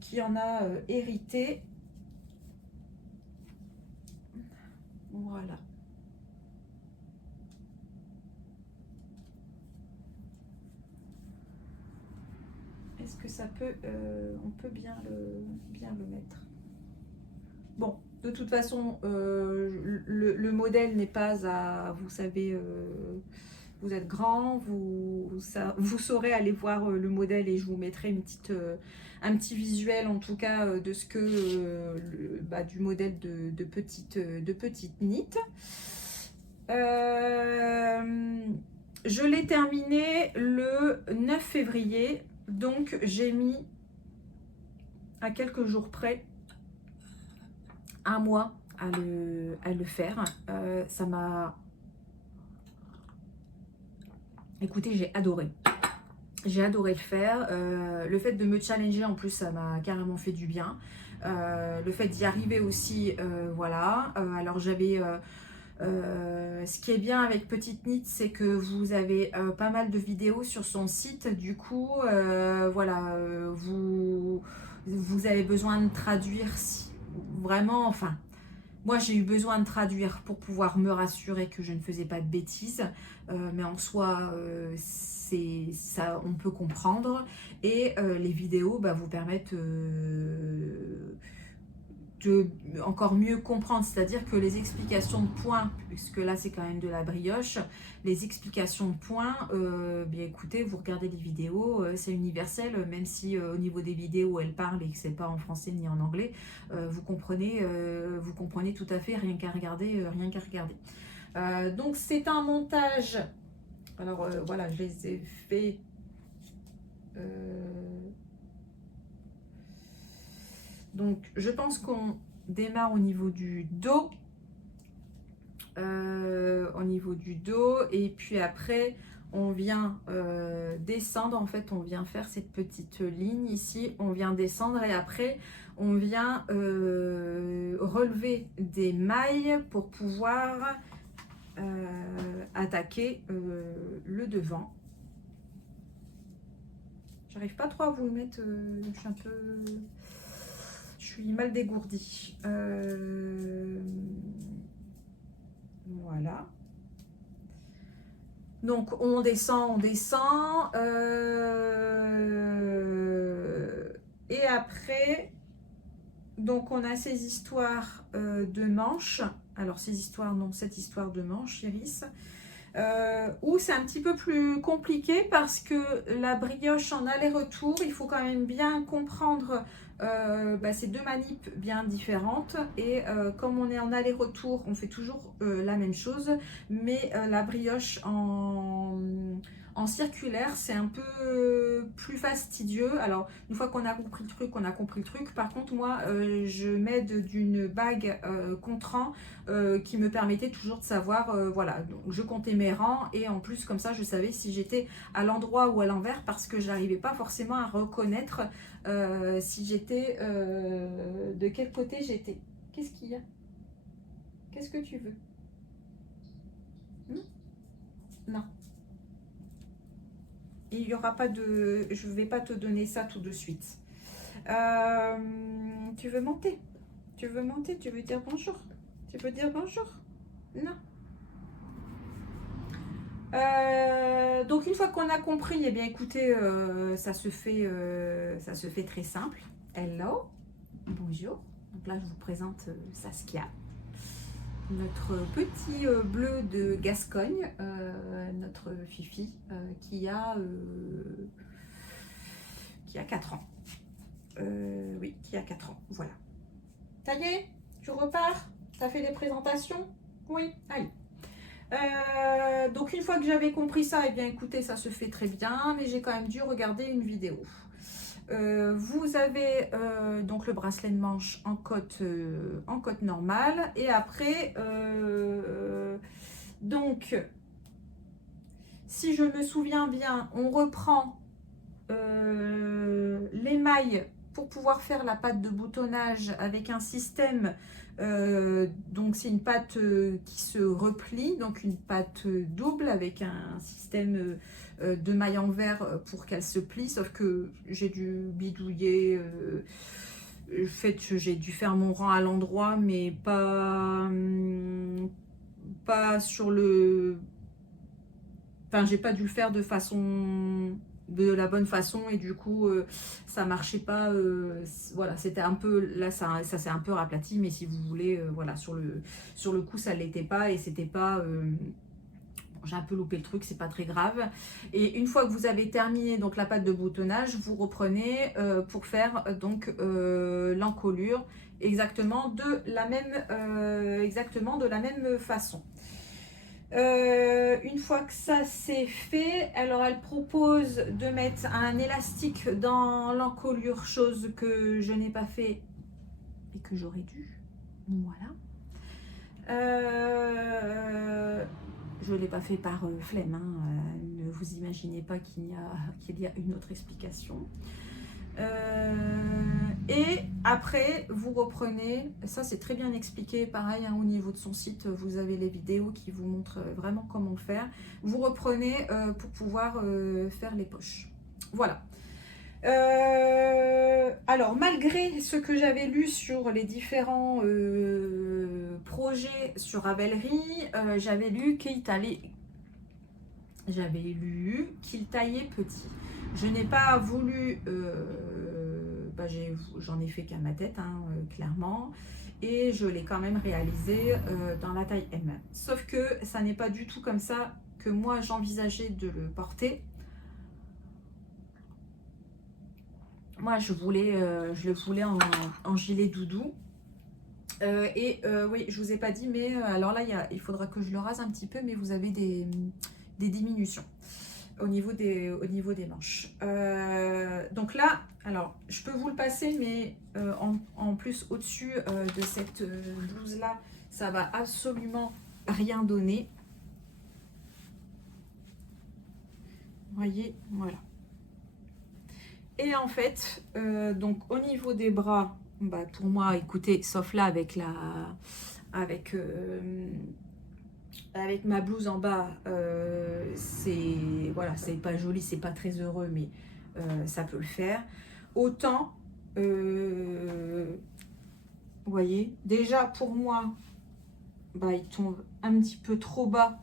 qui en a hérité. Voilà. ça peut, on peut bien le mettre. Bon, de toute façon, le modèle n'est pas à, vous savez, vous êtes grand, vous saurez aller voir le modèle et je vous mettrai un petit visuel en tout cas de ce que du modèle de petite knit. Je l'ai terminé le 9 février, donc j'ai mis à quelques jours près un mois à le faire. Ça m'a... Écoutez, j'ai adoré. J'ai adoré le faire. Le fait de me challenger, en plus, ça m'a carrément fait du bien. Le fait d'y arriver aussi, voilà. Alors, j'avais... ce qui est bien avec Petite Knit, c'est que vous avez pas mal de vidéos sur son site. Du coup, voilà, vous avez besoin de traduire si, vraiment, enfin... Moi, j'ai eu besoin de traduire pour pouvoir me rassurer que je ne faisais pas de bêtises, mais en soi, c'est ça, on peut comprendre. Et les vidéos vous permettent de encore mieux comprendre, c'est-à-dire que les explications de points, puisque là c'est quand même de la brioche, les explications de points, bien écoutez, vous regardez les vidéos, c'est universel, même si au niveau des vidéos elle parle et que c'est pas en français ni en anglais, vous comprenez tout à fait, rien qu'à regarder, donc c'est un montage, alors voilà, je les ai fait donc, je pense qu'on démarre au niveau du dos. Et puis après, on vient descendre. En fait, on vient faire cette petite ligne ici. On vient descendre et après, on vient relever des mailles pour pouvoir attaquer le devant. J'arrive pas trop à vous le mettre. Je suis un peu... Je suis mal dégourdie. Voilà. Donc, on descend. Et après, donc on a ces histoires de manches. Alors, ces histoires, non, cette histoire de manches, Iris. Où c'est un petit peu plus compliqué parce que la brioche en aller-retour, il faut quand même bien comprendre ces deux manips bien différentes et comme on est en aller-retour, on fait toujours la même chose, mais la brioche en circulaire, c'est un peu plus fastidieux. Alors, une fois qu'on a compris le truc, on a compris le truc. Par contre, moi, je m'aide d'une bague contrant qui me permettait toujours de savoir, voilà, donc je comptais mes rangs et en plus, comme ça, je savais si j'étais à l'endroit ou à l'envers parce que je n'arrivais pas forcément à reconnaître si j'étais, de quel côté j'étais. Qu'est-ce qu'il y a? Qu'est-ce que tu veux? Non. Il n'y aura pas de... Je ne vais pas te donner ça tout de suite. Tu veux monter? Tu veux monter? Tu veux dire bonjour? Tu veux dire bonjour? Non. Donc une fois qu'on a compris, eh bien écoutez, ça se fait très simple. Hello, bonjour. Donc là, je vous présente Saskia. Notre petit bleu de Gascogne, notre Fifi, qui a 4 ans. Oui, qui a 4 ans, voilà. Ça y est, tu repars? T'as fait les présentations? Oui, allez. Donc une fois que j'avais compris ça, eh bien écoutez, ça se fait très bien, mais j'ai quand même dû regarder une vidéo. Vous avez donc le bracelet de manche en cotte normale et après donc si je me souviens bien, on reprend les mailles pour pouvoir faire la patte de boutonnage avec un système donc c'est une patte qui se replie, donc une patte double avec un système de maille en verre pour qu'elle se plie, sauf que j'ai dû bidouiller, j'ai dû faire mon rang à l'endroit, mais pas sur le... Enfin, j'ai pas dû le faire de façon de la bonne façon et du coup ça marchait pas, voilà, c'était un peu, là ça s'est un peu raplati, mais si vous voulez, voilà, sur le coup ça l'était pas et c'était pas, j'ai un peu loupé le truc, c'est pas très grave. Et une fois que vous avez terminé donc la pâte de boutonnage, vous reprenez pour faire donc l'encolure exactement de la même façon. Une fois que ça c'est fait, alors elle propose de mettre un élastique dans l'encolure, chose que je n'ai pas fait et que j'aurais dû. Voilà. Je ne l'ai pas fait par flemme, hein. Ne vous imaginez pas qu'il y a une autre explication. Et après, vous reprenez, ça c'est très bien expliqué, pareil, hein, au niveau de son site, vous avez les vidéos qui vous montrent vraiment comment faire. Vous reprenez pour pouvoir faire les poches. Voilà. Alors, malgré ce que j'avais lu sur les différents projets sur Ravelry, j'avais lu qu'il taillait petit. Je n'ai pas voulu, j'en ai fait qu'à ma tête, hein, clairement, et je l'ai quand même réalisé dans la taille M. Sauf que ça n'est pas du tout comme ça que moi j'envisageais de le porter. Moi, je le voulais en gilet doudou. Oui, je vous ai pas dit, mais alors là, il faudra que je le rase un petit peu, mais vous avez des diminutions au niveau des manches. Donc là, alors, je peux vous le passer, mais en plus, au-dessus de cette blouse-là, ça va absolument rien donner. Vous voyez, voilà. Et en fait, donc au niveau des bras, bah, pour moi, écoutez, sauf là avec ma blouse en bas, voilà, c'est pas joli, c'est pas très heureux, mais ça peut le faire. Autant, vous voyez, déjà pour moi, bah, il tombe un petit peu trop bas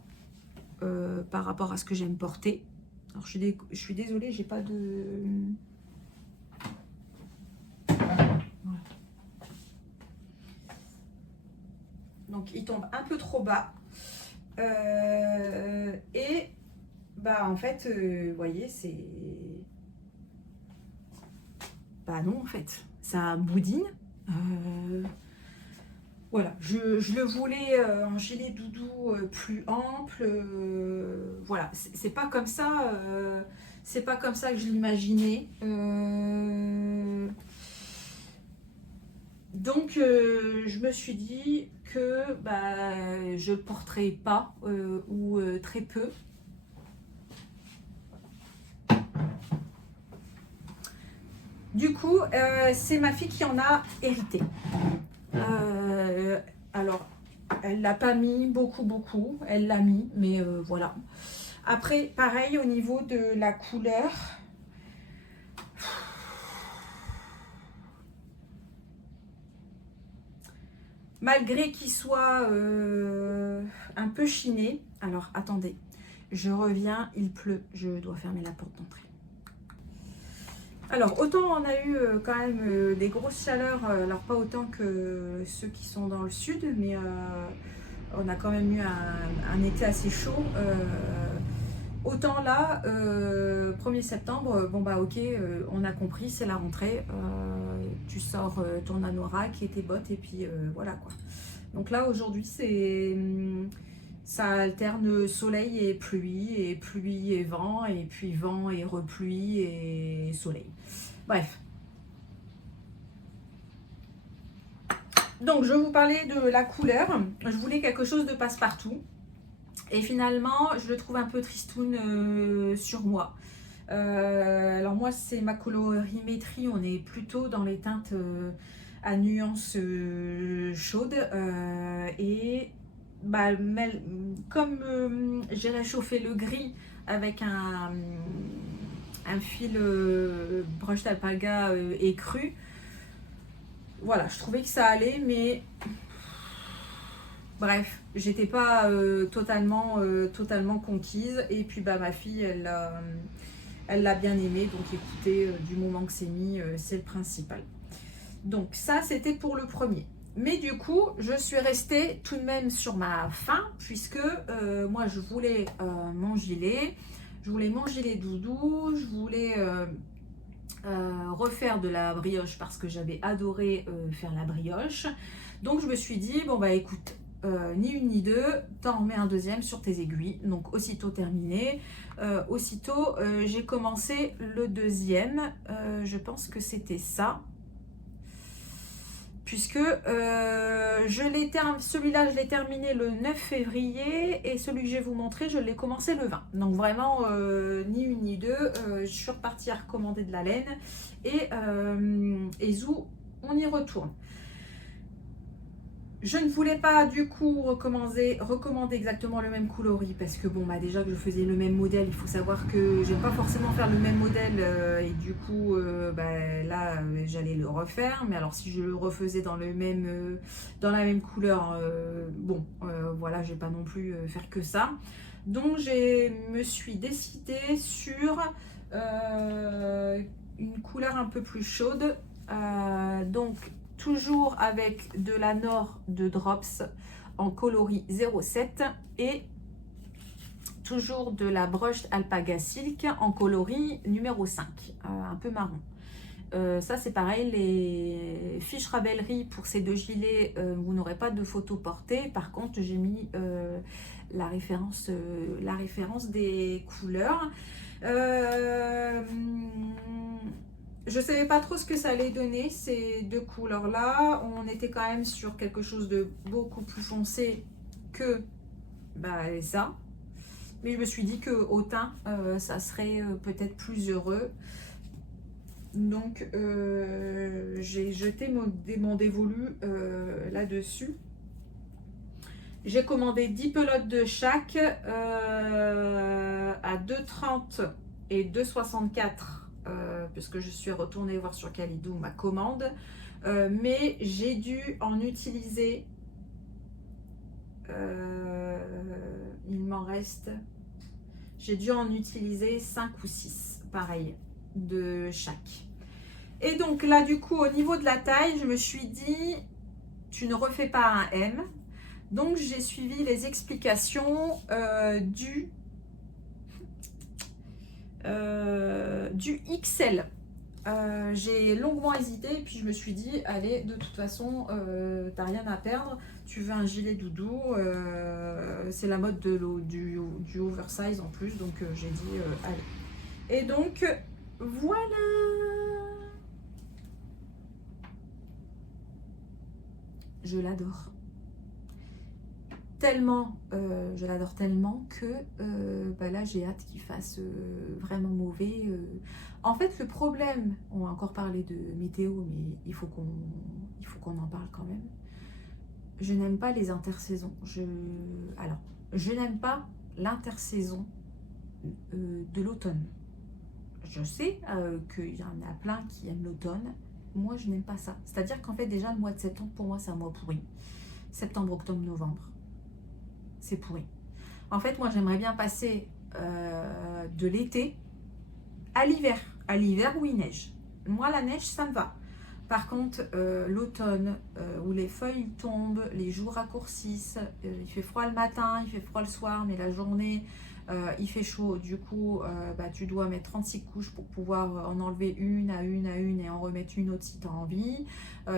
par rapport à ce que j'aime porter. Alors je suis désolée, j'ai pas de... Donc il tombe un peu trop bas. Et bah en fait, vous voyez, c'est... Bah non en fait, ça boudine. Voilà, je le voulais en gilet doudou plus ample. Voilà, c'est pas comme ça. C'est pas comme ça que je l'imaginais. Donc je me suis dit que bah, je ne le porterai pas ou très peu. Du coup, c'est ma fille qui en a hérité. Alors, elle l'a pas mis beaucoup, elle l'a mis, mais voilà. Après, pareil au niveau de la couleur. Malgré qu'il soit un peu chiné. Alors, attendez, je reviens, il pleut, je dois fermer la porte d'entrée. Alors, autant on a eu quand même des grosses chaleurs, alors pas autant que ceux qui sont dans le sud, mais on a quand même eu un été assez chaud. Autant là, 1er septembre, bon bah ok, on a compris, c'est la rentrée, tu sors ton anorak et tes bottes et puis voilà quoi. Donc là aujourd'hui ça alterne soleil et pluie et vent, et puis vent et repluie et soleil. Bref. Donc je vais vous parler de la couleur. Je voulais quelque chose de passe-partout. Et finalement, je le trouve un peu tristoun sur moi. Alors moi, c'est ma colorimétrie. On est plutôt dans les teintes à nuances chaudes. Et bah, comme j'ai réchauffé le gris avec un fil broche d'alpaga écru, voilà, je trouvais que ça allait, mais... Bref, j'étais pas totalement conquise. Et puis bah ma fille, elle elle l'a bien aimé. Donc écoutez, du moment que c'est mis, c'est le principal. Donc ça, c'était pour le premier. Mais du coup, je suis restée tout de même sur ma faim, puisque moi, je voulais mon gilet. Je voulais mon gilet doudou, je voulais refaire de la brioche parce que j'avais adoré faire la brioche. Donc je me suis dit, bon bah écoute, ni une ni deux, t'en remets un deuxième sur tes aiguilles. Donc aussitôt terminé, aussitôt j'ai commencé le deuxième, je pense que c'était ça. Puisque celui-là, je l'ai terminé le 9 février et celui que je vais vous montrer, je l'ai commencé le 20. Donc vraiment, ni une ni deux, je suis repartie à recommander de la laine et zou, on y retourne. Je ne voulais pas du coup recommander exactement le même coloris parce que bon bah déjà que je faisais le même modèle, il faut savoir que j'aime pas forcément faire le même modèle et du coup là j'allais le refaire, mais alors si je le refaisais dans la même couleur, voilà, je vais pas non plus faire que ça. Donc je me suis décidée sur une couleur un peu plus chaude, donc toujours avec de la Nord de Drops en coloris 07 et toujours de la Brushed Alpaga Silk en coloris numéro 5, un peu marron. Ça c'est pareil, les fiches Ravelry pour ces deux gilets, vous n'aurez pas de photo portée. Par contre, j'ai mis la référence des couleurs. Je ne savais pas trop ce que ça allait donner, ces deux couleurs-là. On était quand même sur quelque chose de beaucoup plus foncé que ça. Mais je me suis dit qu'au teint, ça serait peut-être plus heureux. Donc, j'ai jeté mon dévolu là-dessus. J'ai commandé 10 pelotes de chaque à 2,30 et 2,64. Puisque je suis retournée voir sur Calidou ma commande, mais j'ai dû en utiliser, il m'en reste, j'ai dû en utiliser 5 ou 6, pareil, de chaque. Et donc là du coup au niveau de la taille, je me suis dit, tu ne refais pas un M, donc j'ai suivi les explications du XL. J'ai longuement hésité et puis je me suis dit, allez, de toute façon, t'as rien à perdre, tu veux un gilet doudou, c'est la mode du oversize en plus, donc j'ai dit, allez. Et donc, voilà. Je l'adore. Tellement, je l'adore tellement que là j'ai hâte qu'il fasse vraiment mauvais. En fait, le problème, on va encore parler de météo, mais il faut qu'on en parle quand même. Je n'aime pas les intersaisons. Alors, je n'aime pas l'intersaison de l'automne. Je sais qu'il y en a plein qui aiment l'automne. Moi, je n'aime pas ça. C'est-à-dire qu'en fait, déjà, le mois de septembre, pour moi, c'est un mois pourri. Septembre, octobre, novembre. C'est pourri. En fait, moi, j'aimerais bien passer de l'été à l'hiver où il neige. Moi, la neige, ça me va. Par contre, l'automne, où les feuilles tombent, les jours raccourcissent, il fait froid le matin, il fait froid le soir, mais la journée, il fait chaud. Du coup, tu dois mettre 36 couches pour pouvoir en enlever une à une et en remettre une autre si tu as envie.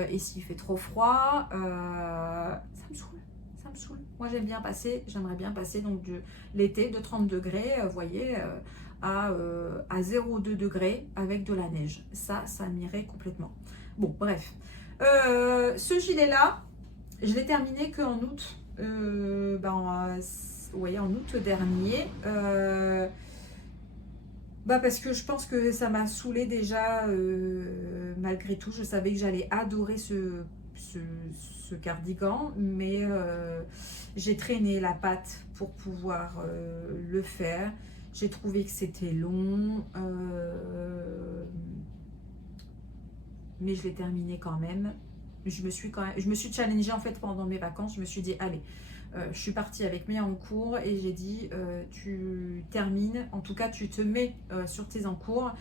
Et s'il fait trop froid, ça me saoule. Ça me saoule. Moi, j'aimerais bien passer donc de l'été de 30 degrés, vous voyez, à 0,2 degrés avec de la neige. Ça m'irait complètement. Bon, bref. Ce gilet-là, je l'ai terminé qu'en août. Vous voyez, en août dernier. Parce que je pense que ça m'a saoulé déjà, malgré tout. Je savais que j'allais adorer ce cardigan, mais j'ai traîné la patte pour pouvoir le faire. J'ai trouvé que c'était long, mais je l'ai terminé quand même. Je me suis challengée en fait pendant mes vacances. Je me suis dit, allez, Je suis partie avec mes encours et j'ai dit tu termines, en tout cas tu te mets sur tes encours,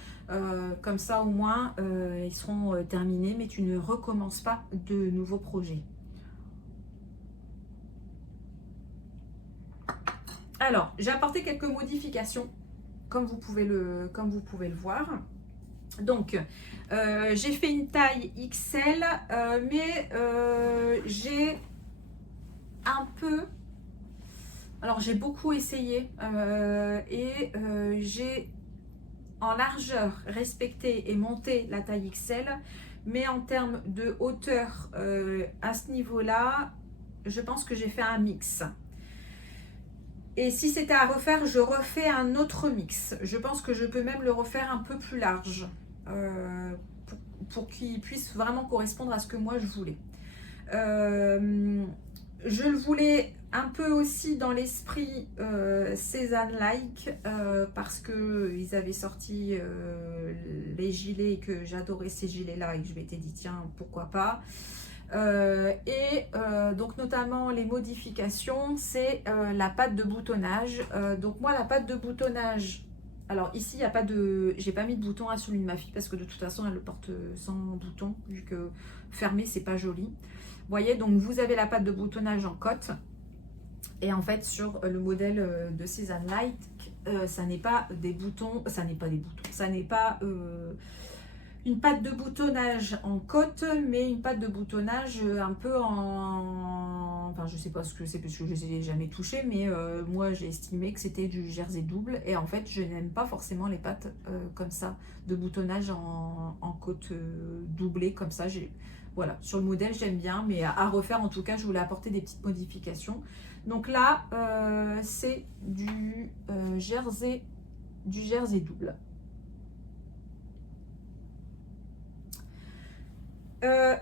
comme ça au moins ils seront terminés, mais tu ne recommences pas de nouveaux projets. Alors, j'ai apporté quelques modifications, comme vous pouvez le voir. Donc, j'ai fait une taille XL, mais j'ai un peu... Alors, j'ai beaucoup essayé et j'ai en largeur respecté et monté la taille XL, mais en termes de hauteur à ce niveau-là, je pense que j'ai fait un mix. Et si c'était à refaire, je refais un autre mix. Je pense que je peux même le refaire un peu plus large pour qu'il puisse vraiment correspondre à ce que moi je voulais. Je le voulais un peu aussi dans l'esprit Cézanne-like parce qu'ils avaient sorti les gilets et que j'adorais ces gilets-là et que je m'étais dit tiens, pourquoi pas. Donc notamment les modifications, c'est la patte de boutonnage. Donc moi la patte de boutonnage, alors ici il n'y a pas de, j'ai pas mis de bouton à celui de ma fille parce que de toute façon elle le porte sans bouton vu que fermé c'est pas joli. Vous voyez, donc vous avez la patte de boutonnage en cotte et en fait sur le modèle de Cézanne-like, ça n'est pas des boutons, ça n'est pas une patte de boutonnage en cotte, mais une patte de boutonnage un peu en... Enfin, je sais pas ce que c'est parce que je ne les ai jamais touchées, mais moi j'ai estimé que c'était du jersey double. Et en fait, je n'aime pas forcément les pattes comme ça, de boutonnage en cotte doublée, comme ça. Voilà, sur le modèle j'aime bien, mais à refaire en tout cas, je voulais apporter des petites modifications. Donc là, c'est du jersey double.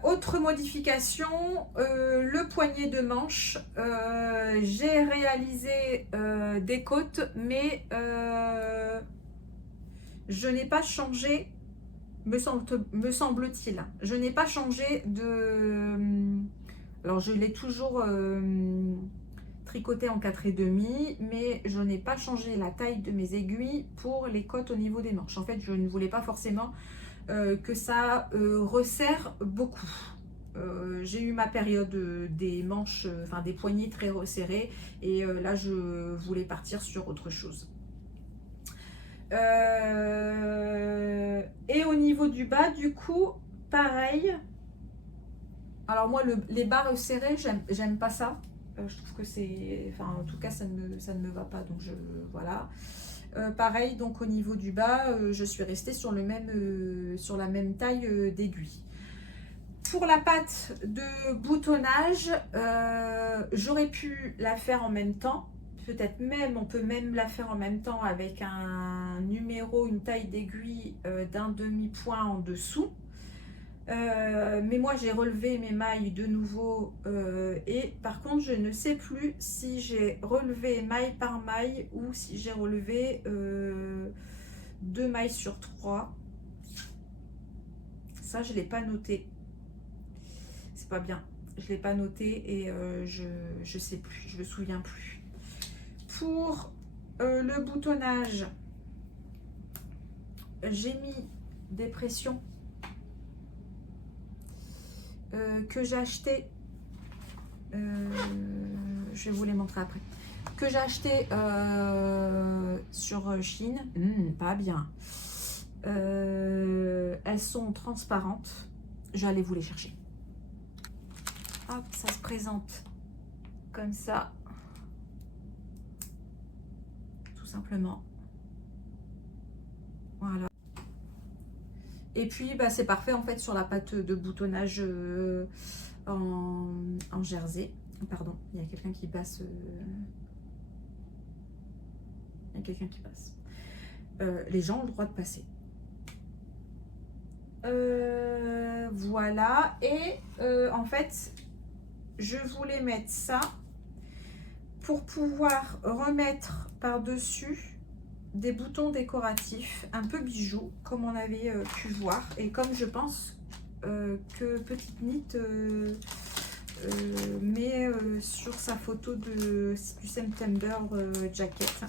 Autre modification, le poignet de manche. J'ai réalisé des côtes, mais je n'ai pas changé, me semble-t-il. Je n'ai pas changé de... Alors, je l'ai toujours tricoté en 4,5, mais je n'ai pas changé la taille de mes aiguilles pour les côtes au niveau des manches. En fait, je ne voulais pas forcément... que ça resserre beaucoup. J'ai eu ma période des manches, enfin des poignets très resserrés et là je voulais partir sur autre chose. Et au niveau du bas, du coup, pareil. Alors moi, les bas resserrés, j'aime pas ça. Je trouve que c'est... Enfin, en tout cas, ça ne me va pas, donc voilà. Pareil, donc au niveau du bas, je suis restée sur la même taille d'aiguille. Pour la patte de boutonnage, j'aurais pu la faire en même temps. Peut-être même, on peut même la faire en même temps avec un numéro, une taille d'aiguille d'un demi-point en dessous. Mais moi j'ai relevé mes mailles de nouveau et par contre je ne sais plus si j'ai relevé maille par maille ou si j'ai relevé 2 mailles sur 3. Ça je l'ai pas noté, c'est pas bien, je l'ai pas noté et je sais plus, je me souviens plus. Pour le boutonnage, j'ai mis des pressions que j'ai acheté, je vais vous les montrer après, que j'ai acheté sur Chine, pas bien. Elles sont transparentes, je vais aller vous les chercher. Hop, ça se présente comme ça, tout simplement. Voilà. Et puis bah, c'est parfait en fait sur la pâte de boutonnage en jersey. Pardon, il y a quelqu'un qui passe. Il y a quelqu'un qui passe. Les gens ont le droit de passer. Voilà. Et en fait, je voulais mettre ça pour pouvoir remettre par-dessus des boutons décoratifs, un peu bijoux, comme on avait pu voir. Et comme je pense que Petite Knit mais sur sa photo du September Jacket.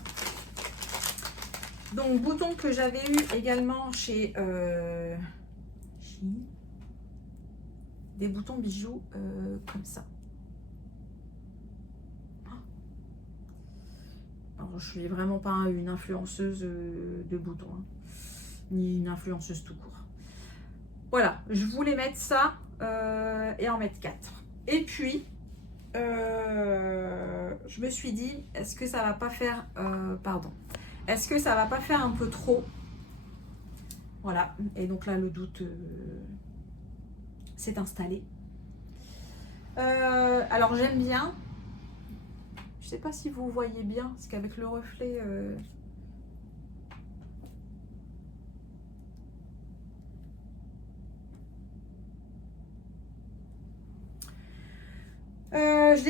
Donc, bouton que j'avais eu également chez des boutons bijoux comme ça. Alors, je suis vraiment pas une influenceuse de boutons, hein, ni une influenceuse tout court. Voilà, je voulais mettre ça et en mettre 4. Et puis, je me suis dit, est-ce que ça va pas faire, est-ce que ça va pas faire un peu trop? Voilà, et donc là, le doute s'est installé. Alors, j'aime bien. Je sais pas si vous voyez bien, parce qu'avec le reflet...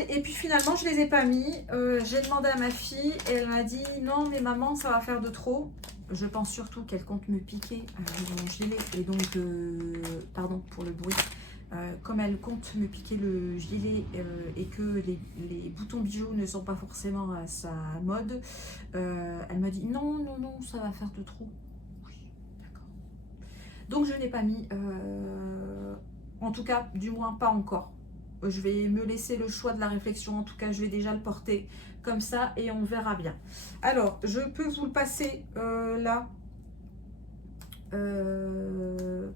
et puis finalement, je les ai pas mis. J'ai demandé à ma fille et elle m'a dit non, mais maman, ça va faire de trop. Je pense surtout qu'elle compte me piquer mon gilet. Et donc, pardon pour le bruit. Comme elle compte me piquer le gilet et que les boutons bijoux ne sont pas forcément à sa mode, elle m'a dit non, non, non, ça va faire de trop. Oui, d'accord. Donc, je n'ai pas mis. En tout cas, du moins pas encore. Je vais me laisser le choix de la réflexion. En tout cas, je vais déjà le porter comme ça et on verra bien. Alors, je peux vous le passer là.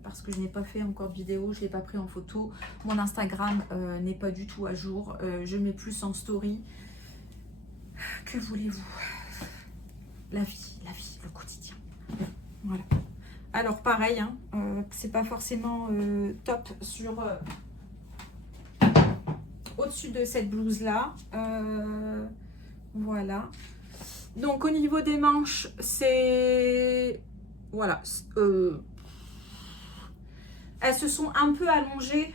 Parce que je n'ai pas fait encore de vidéo. Je ne l'ai pas pris en photo. Mon Instagram n'est pas du tout à jour. Je mets plus en story. Que voulez-vous? La vie, le quotidien. Voilà. Alors, pareil, hein, c'est pas forcément top sur... au-dessus de cette blouse là, voilà. Donc au niveau des manches, c'est voilà, elles se sont un peu allongées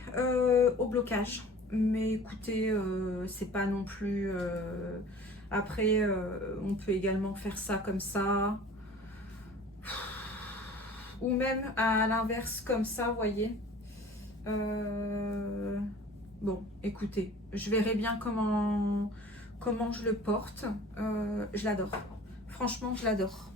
au blocage, mais écoutez, c'est pas non plus après on peut également faire ça comme ça ou même à l'inverse comme ça, vous voyez. Bon, écoutez, je verrai bien comment je le porte. Je l'adore. Franchement, je l'adore.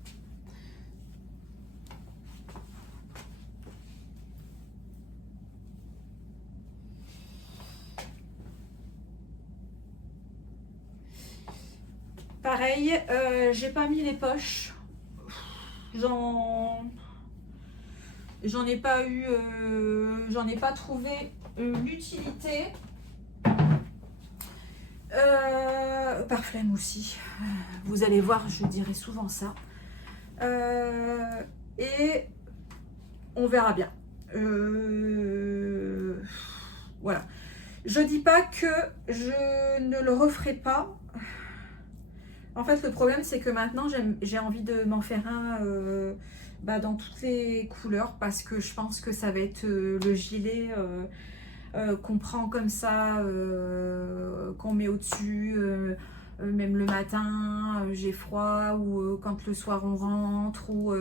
Pareil, j'ai pas mis les poches. J'en ai pas eu, j'en ai pas trouvé l'utilité. Par flemme aussi. Vous allez voir, je dirai souvent ça. Et on verra bien. Voilà. Je dis pas que je ne le referai pas. En fait, le problème, c'est que maintenant, j'ai envie de m'en faire un dans toutes les couleurs parce que je pense que ça va être le gilet qu'on prend comme ça, qu'on met au-dessus, même le matin, j'ai froid, ou quand le soir on rentre, ou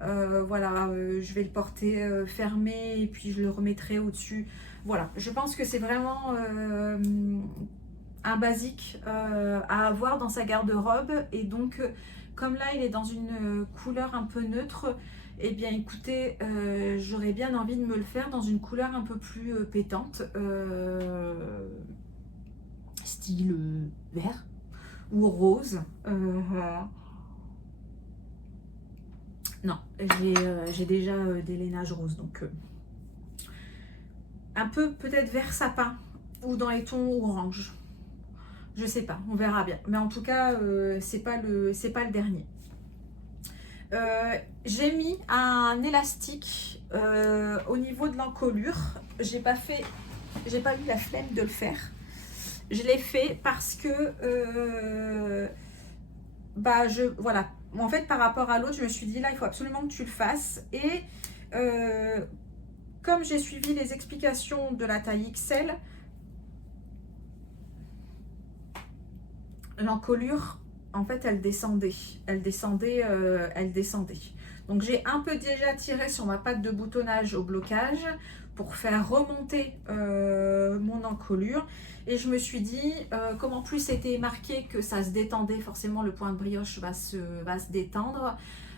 voilà, je vais le porter fermé et puis je le remettrai au-dessus. Voilà, je pense que c'est vraiment un basique à avoir dans sa garde-robe. Et donc, comme là, il est dans une couleur un peu neutre, eh bien, écoutez, j'aurais bien envie de me le faire dans une couleur un peu plus pétante, style vert ou rose. Non, j'ai déjà des lainages roses, donc un peu peut-être vert sapin ou dans les tons orange. Je sais pas, on verra bien. Mais en tout cas, c'est pas le dernier. J'ai mis un élastique au niveau de l'encolure. J'ai pas eu la flemme de le faire. Je l'ai fait parce que voilà. En fait, par rapport à l'autre, je me suis dit là, il faut absolument que tu le fasses. Et comme j'ai suivi les explications de la taille XL, l'encolure, en fait, elle descendait. Donc, j'ai un peu déjà tiré sur ma patte de boutonnage au blocage pour faire remonter mon encolure. Et je me suis dit, comme en plus c'était marqué que ça se détendait, forcément le point de brioche va se détendre.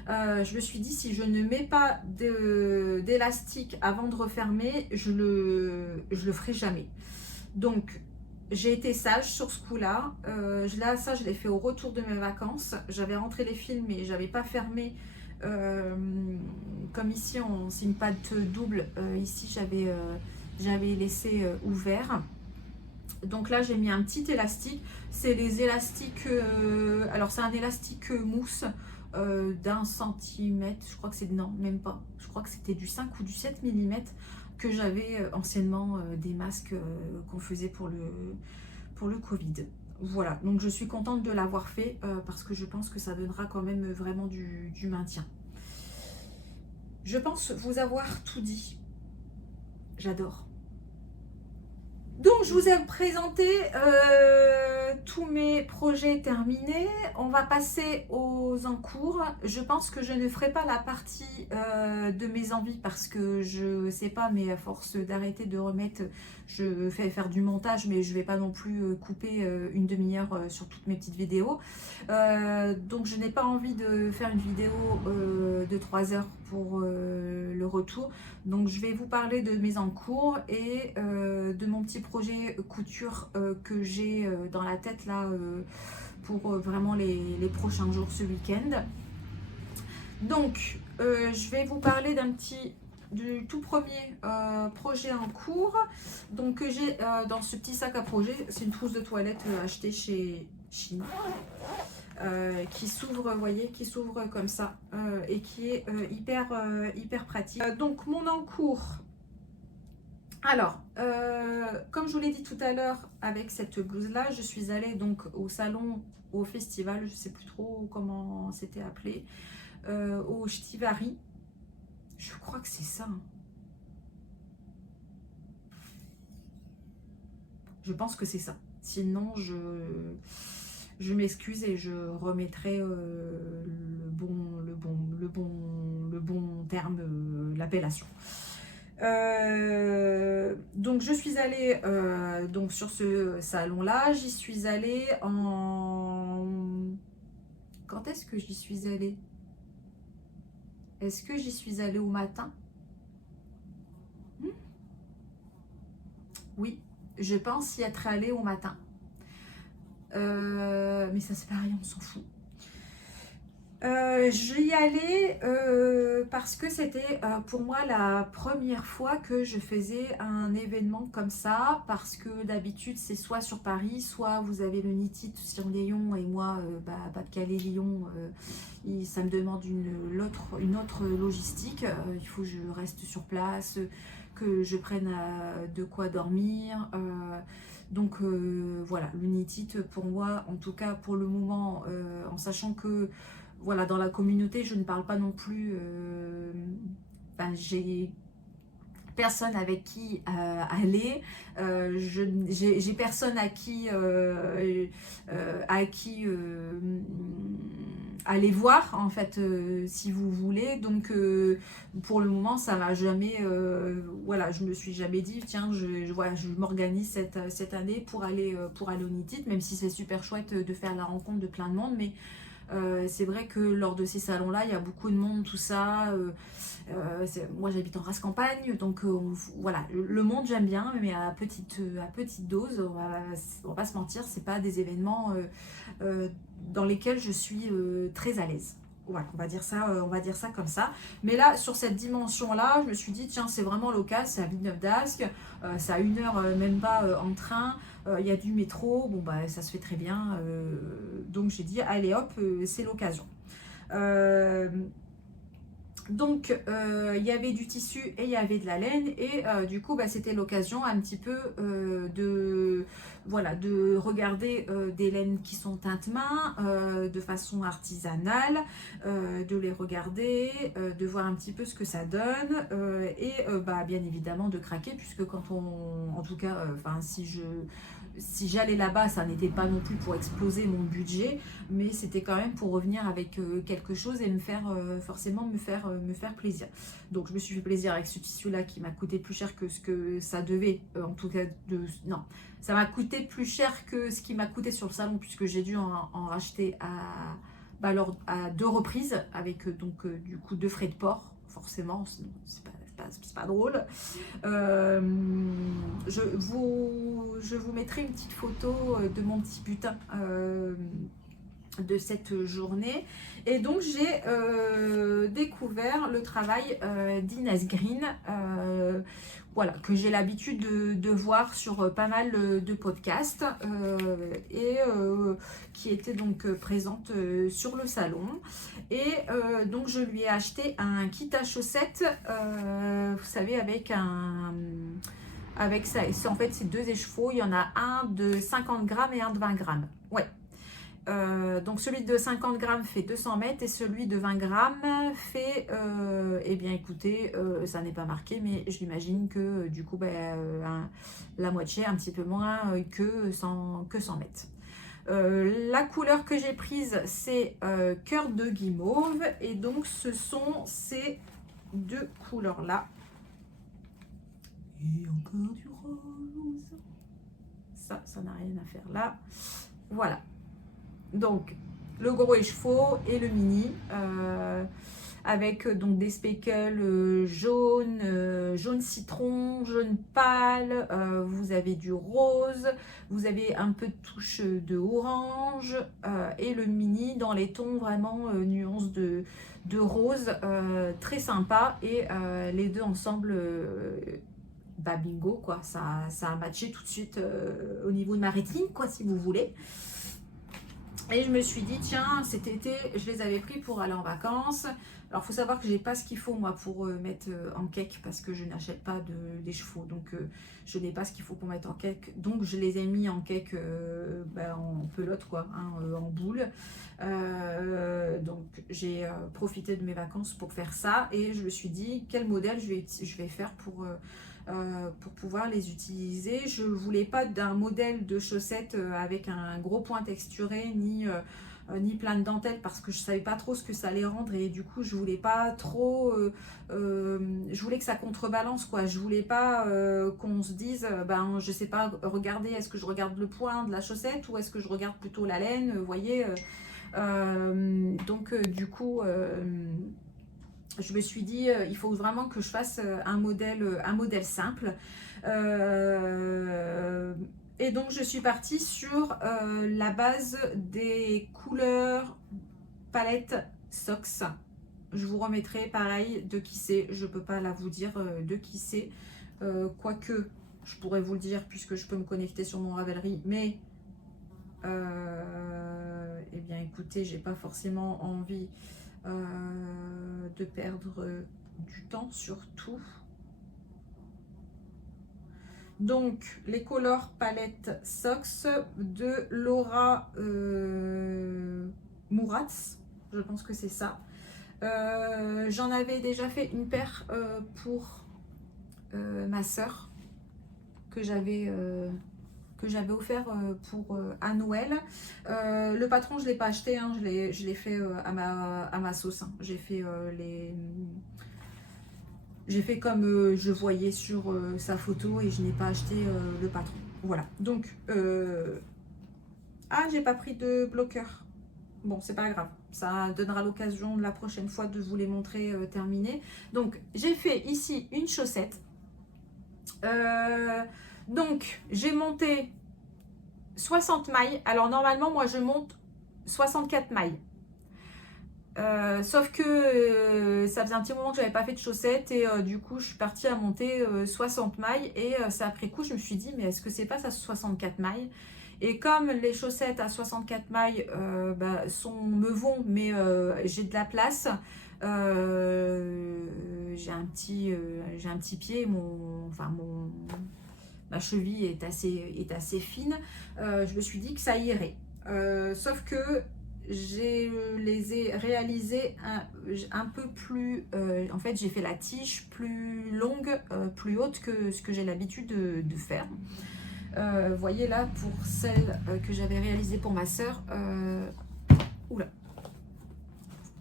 Je me suis dit, si je ne mets pas d'élastique avant de refermer, je le ferai jamais. Donc, j'ai été sage sur ce coup-là. Ça, je l'ai fait au retour de mes vacances. J'avais rentré les fils, mais j'avais pas fermé. Comme ici, c'est une pâte double. Ici, j'avais laissé ouvert. Donc là, j'ai mis un petit élastique. C'est les élastiques. Alors, c'est un élastique mousse d'1 centimètre. Je crois que c'est. Non, même pas. Je crois que c'était du 5 ou du 7 mm que j'avais anciennement des masques qu'on faisait pour le Covid. Voilà, donc je suis contente de l'avoir fait parce que je pense que ça donnera quand même vraiment du maintien. Je pense vous avoir tout dit. J'adore. Donc je vous ai présenté tous mes projets terminés. On va passer aux encours. Je pense que je ne ferai pas la partie de mes envies parce que je sais pas, mais à force d'arrêter de remettre, je vais faire du montage, mais je vais pas non plus couper une demi-heure sur toutes mes petites vidéos. Donc je n'ai pas envie de faire une vidéo de 3 heures pour le retour. Donc je vais vous parler de mes encours et de mon petit projet couture que j'ai dans la tête là pour vraiment les prochains jours, ce week-end. Donc je vais vous parler du tout premier projet en cours, donc que j'ai dans ce petit sac à projet. C'est une trousse de toilette achetée chez Chine. Qui s'ouvre, vous voyez, qui s'ouvre comme ça et qui est hyper pratique. Donc mon encours, alors comme je vous l'ai dit tout à l'heure avec cette blouse là, je suis allée donc au salon, au festival, je sais plus trop comment c'était appelé, au Ch'tivari, je crois que c'est ça, hein. Je pense que c'est ça, sinon je m'excuse et je remettrai le bon terme, l'appellation. Donc je suis allée donc sur ce salon là, j'y suis allée quand est-ce que j'y suis allée? Est-ce que j'y suis allée au matin? Oui, je pense y être allée au matin. Mais ça c'est pareil, on s'en fout. J'y allais parce que c'était pour moi la première fois que je faisais un événement comme ça, parce que d'habitude c'est soit sur Paris, soit vous avez le NITIT sur Lyon et moi Pas-de-Calais-Lyon, ça me demande une autre logistique. Il faut que je reste sur place, que je prenne de quoi dormir. Donc voilà, le NITIT pour moi, en tout cas pour le moment, en sachant que voilà, dans la communauté, je ne parle pas non plus, j'ai personne avec qui aller, j'ai personne à qui aller voir en fait, si vous voulez. Donc pour le moment ça m'a jamais, voilà, je me suis jamais dit tiens je m'organise cette année pour aller au NITIT, même si c'est super chouette de faire la rencontre de plein de monde, mais c'est vrai que lors de ces salons là il y a beaucoup de monde, tout ça. Moi j'habite en race campagne, donc voilà, le monde j'aime bien, mais à petite dose. On va pas se mentir, c'est pas des événements dans lesquels je suis très à l'aise. Voilà, on va dire ça comme ça. Mais là, sur cette dimension-là, je me suis dit, tiens, c'est vraiment l'occasion, c'est à Villeneuve-d'Ascq, c'est à 1 heure même pas en train, il y a du métro, bon bah ça se fait très bien. Donc j'ai dit, allez hop, c'est l'occasion. Donc il y avait du tissu et il y avait de la laine, et du coup bah, c'était l'occasion un petit peu voilà, de regarder des laines qui sont teintes main de façon artisanale, de les regarder, de voir un petit peu ce que ça donne et bah, bien évidemment de craquer, puisque quand en tout cas, si j'allais là-bas, ça n'était pas non plus pour exploser mon budget, mais c'était quand même pour revenir avec quelque chose et me faire forcément me faire plaisir. Donc je me suis fait plaisir avec ce tissu-là qui m'a coûté plus cher que ce que ça devait, en tout cas, non, ça m'a coûté plus cher que ce qui m'a coûté sur le salon, puisque j'ai dû en racheter à 2 reprises, avec donc du coup 2 frais de port, forcément, c'est pas drôle. Je vous mettrai une petite photo de mon petit butin de cette journée. Et donc j'ai découvert le travail d'Inès Green, voilà, que j'ai l'habitude de voir sur pas mal de podcasts et qui était donc présente sur le salon. Et donc je lui ai acheté un kit à chaussettes, vous savez, avec ça. En fait, c'est 2 écheveaux. Il y en a un de 50 grammes et un de 20 grammes. Ouais. Donc celui de 50 grammes fait 200 mètres et celui de 20 grammes fait, eh bien écoutez, ça n'est pas marqué, mais j'imagine que du coup la moitié, un petit peu moins que 100 mètres. La couleur que j'ai prise, c'est cœur de guimauve, et donc ce sont ces 2 couleurs là. Et encore du rose. Ça n'a rien à faire là. Voilà. Donc le gros écheveau et le mini avec donc des speckles jaune citron, jaune pâle, vous avez du rose, vous avez un peu de touche de orange et le mini dans les tons vraiment nuances de rose, très sympa, et les deux ensemble bingo quoi, ça a matché tout de suite au niveau de ma rétine quoi, si vous voulez. Et je me suis dit, tiens, cet été, je les avais pris pour aller en vacances. Alors, il faut savoir que je n'ai pas ce qu'il faut, moi, pour mettre en cake, parce que je n'achète pas d'écheveau. Donc, je n'ai pas ce qu'il faut pour mettre en cake. Donc, je les ai mis en cake en pelote, quoi, hein, en boule. Donc, j'ai profité de mes vacances pour faire ça. Et je me suis dit, quel modèle je vais faire pour pouvoir les utiliser. Je ne voulais pas d'un modèle de chaussettes avec un gros point texturé, ni plein de dentelles, parce que je ne savais pas trop ce que ça allait rendre, et du coup je voulais pas trop je voulais que ça contrebalance quoi. Je voulais pas qu'on se dise je sais pas, regardez, est-ce que je regarde le point de la chaussette ou est-ce que je regarde plutôt la laine, vous voyez. Donc du coup je me suis dit, il faut vraiment que je fasse un modèle simple. Et donc, je suis partie sur la base des couleurs palette Sox. Je vous remettrai, pareil, de qui c'est. Je ne peux pas là vous dire de qui c'est. Quoique, je pourrais vous le dire puisque je peux me connecter sur mon Ravelry. Mais, eh bien, écoutez, j'ai pas forcément envie de perdre du temps surtout. Donc les Color Palette Sox de Laura Muratz, je pense que c'est ça. J'en avais déjà fait une paire pour ma soeur que j'avais offert pour à Noël. Le patron, je ne l'ai pas acheté, hein, je l'ai fait à ma sauce. Hein. J'ai fait comme je voyais sur sa photo, et je n'ai pas acheté le patron. Voilà. Donc, j'ai pas pris de bloqueur. Bon, c'est pas grave. Ça donnera l'occasion la prochaine fois de vous les montrer terminés. Donc, j'ai fait ici une chaussette. Donc, j'ai monté 60 mailles. Alors, normalement, moi, je monte 64 mailles. Sauf que ça faisait un petit moment que j'avais pas fait de chaussettes, et du coup je suis partie à monter 60 mailles, et c'est après coup je me suis dit mais est-ce que c'est pas ça 64 mailles, et comme les chaussettes à 64 mailles me vont, mais j'ai de la place, j'ai un petit pied, ma cheville est assez fine, je me suis dit que ça irait. Sauf que les ai réalisés un peu plus, en fait j'ai fait la tige plus longue, plus haute que ce que j'ai l'habitude de faire. Vous voyez là, pour celle que j'avais réalisée pour ma soeur, oula,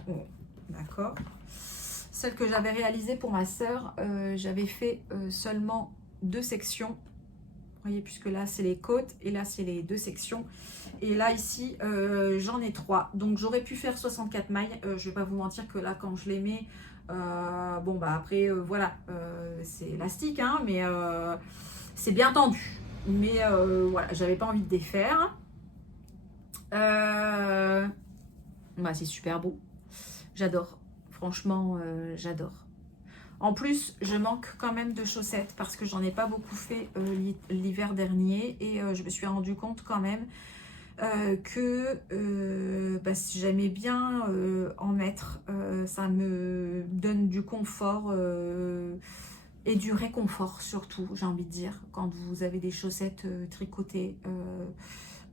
oh, d'accord, celle que j'avais réalisée pour ma soeur, j'avais fait seulement 2 sections. Vous voyez, puisque là c'est les côtes et là c'est les 2 sections. Et là ici j'en ai 3. Donc j'aurais pu faire 64 mailles. Je vais pas vous mentir que là quand je les mets, bon bah après voilà, c'est élastique hein, mais c'est bien tendu. Mais voilà, j'avais pas envie de défaire. Bah, c'est super beau. J'adore. Franchement, j'adore. En plus, je manque quand même de chaussettes parce que j'en ai pas beaucoup fait l'hiver dernier. Et je me suis rendu compte quand même que bah, si j'aimais bien en mettre, ça me donne du confort et du réconfort surtout, j'ai envie de dire, quand vous avez des chaussettes tricotées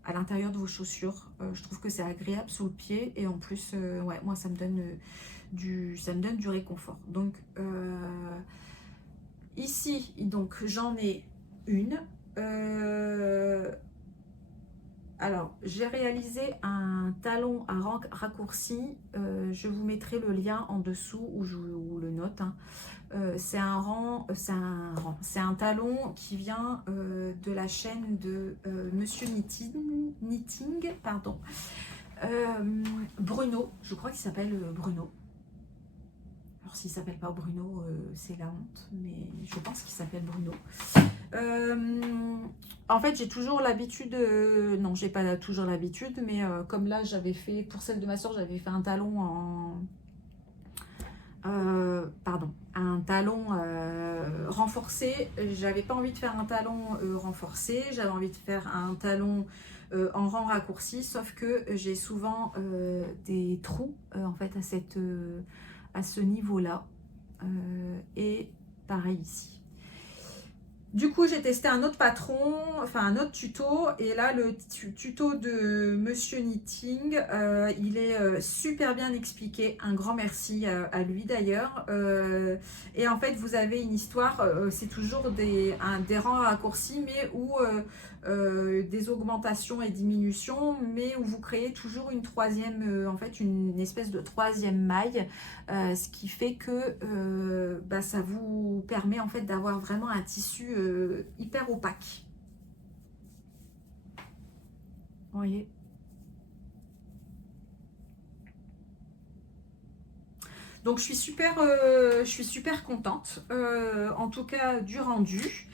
à l'intérieur de vos chaussures. Je trouve que c'est agréable sous le pied et en plus, ouais, moi ça me donne du réconfort. Donc ici, donc j'en ai une. Alors, j'ai réalisé un talon à raccourci. Je vous mettrai le lien en dessous ou je vous le note. Hein. C'est un talon qui vient de la chaîne de Monsieur Knitting, pardon. Bruno, je crois qu'il s'appelle Bruno. Alors s'il ne s'appelle pas Bruno, c'est la honte, mais je pense qu'il s'appelle Bruno. En fait, j'ai toujours l'habitude, non, j'ai pas toujours l'habitude, mais comme là, j'avais fait, pour celle de ma soeur, j'avais fait un talon en... un talon renforcé. J'avais pas envie de faire un talon renforcé, j'avais envie de faire un talon en rang raccourci, sauf que j'ai souvent des trous en fait à ce niveau-là. Et pareil ici. Du coup, j'ai testé un autre patron, enfin un autre tuto. Et là, le tuto de Monsieur Knitting, il est super bien expliqué. Un grand merci à lui d'ailleurs. Et en fait, vous avez une histoire, c'est toujours des rangs raccourcis, mais où des augmentations et diminutions, mais où vous créez toujours une troisième, en fait, une espèce de troisième maille. Ce qui fait que bah, ça vous permet en fait d'avoir vraiment un tissu hyper opaque. Vous voyez ? Donc je suis super contente, en tout cas du rendu.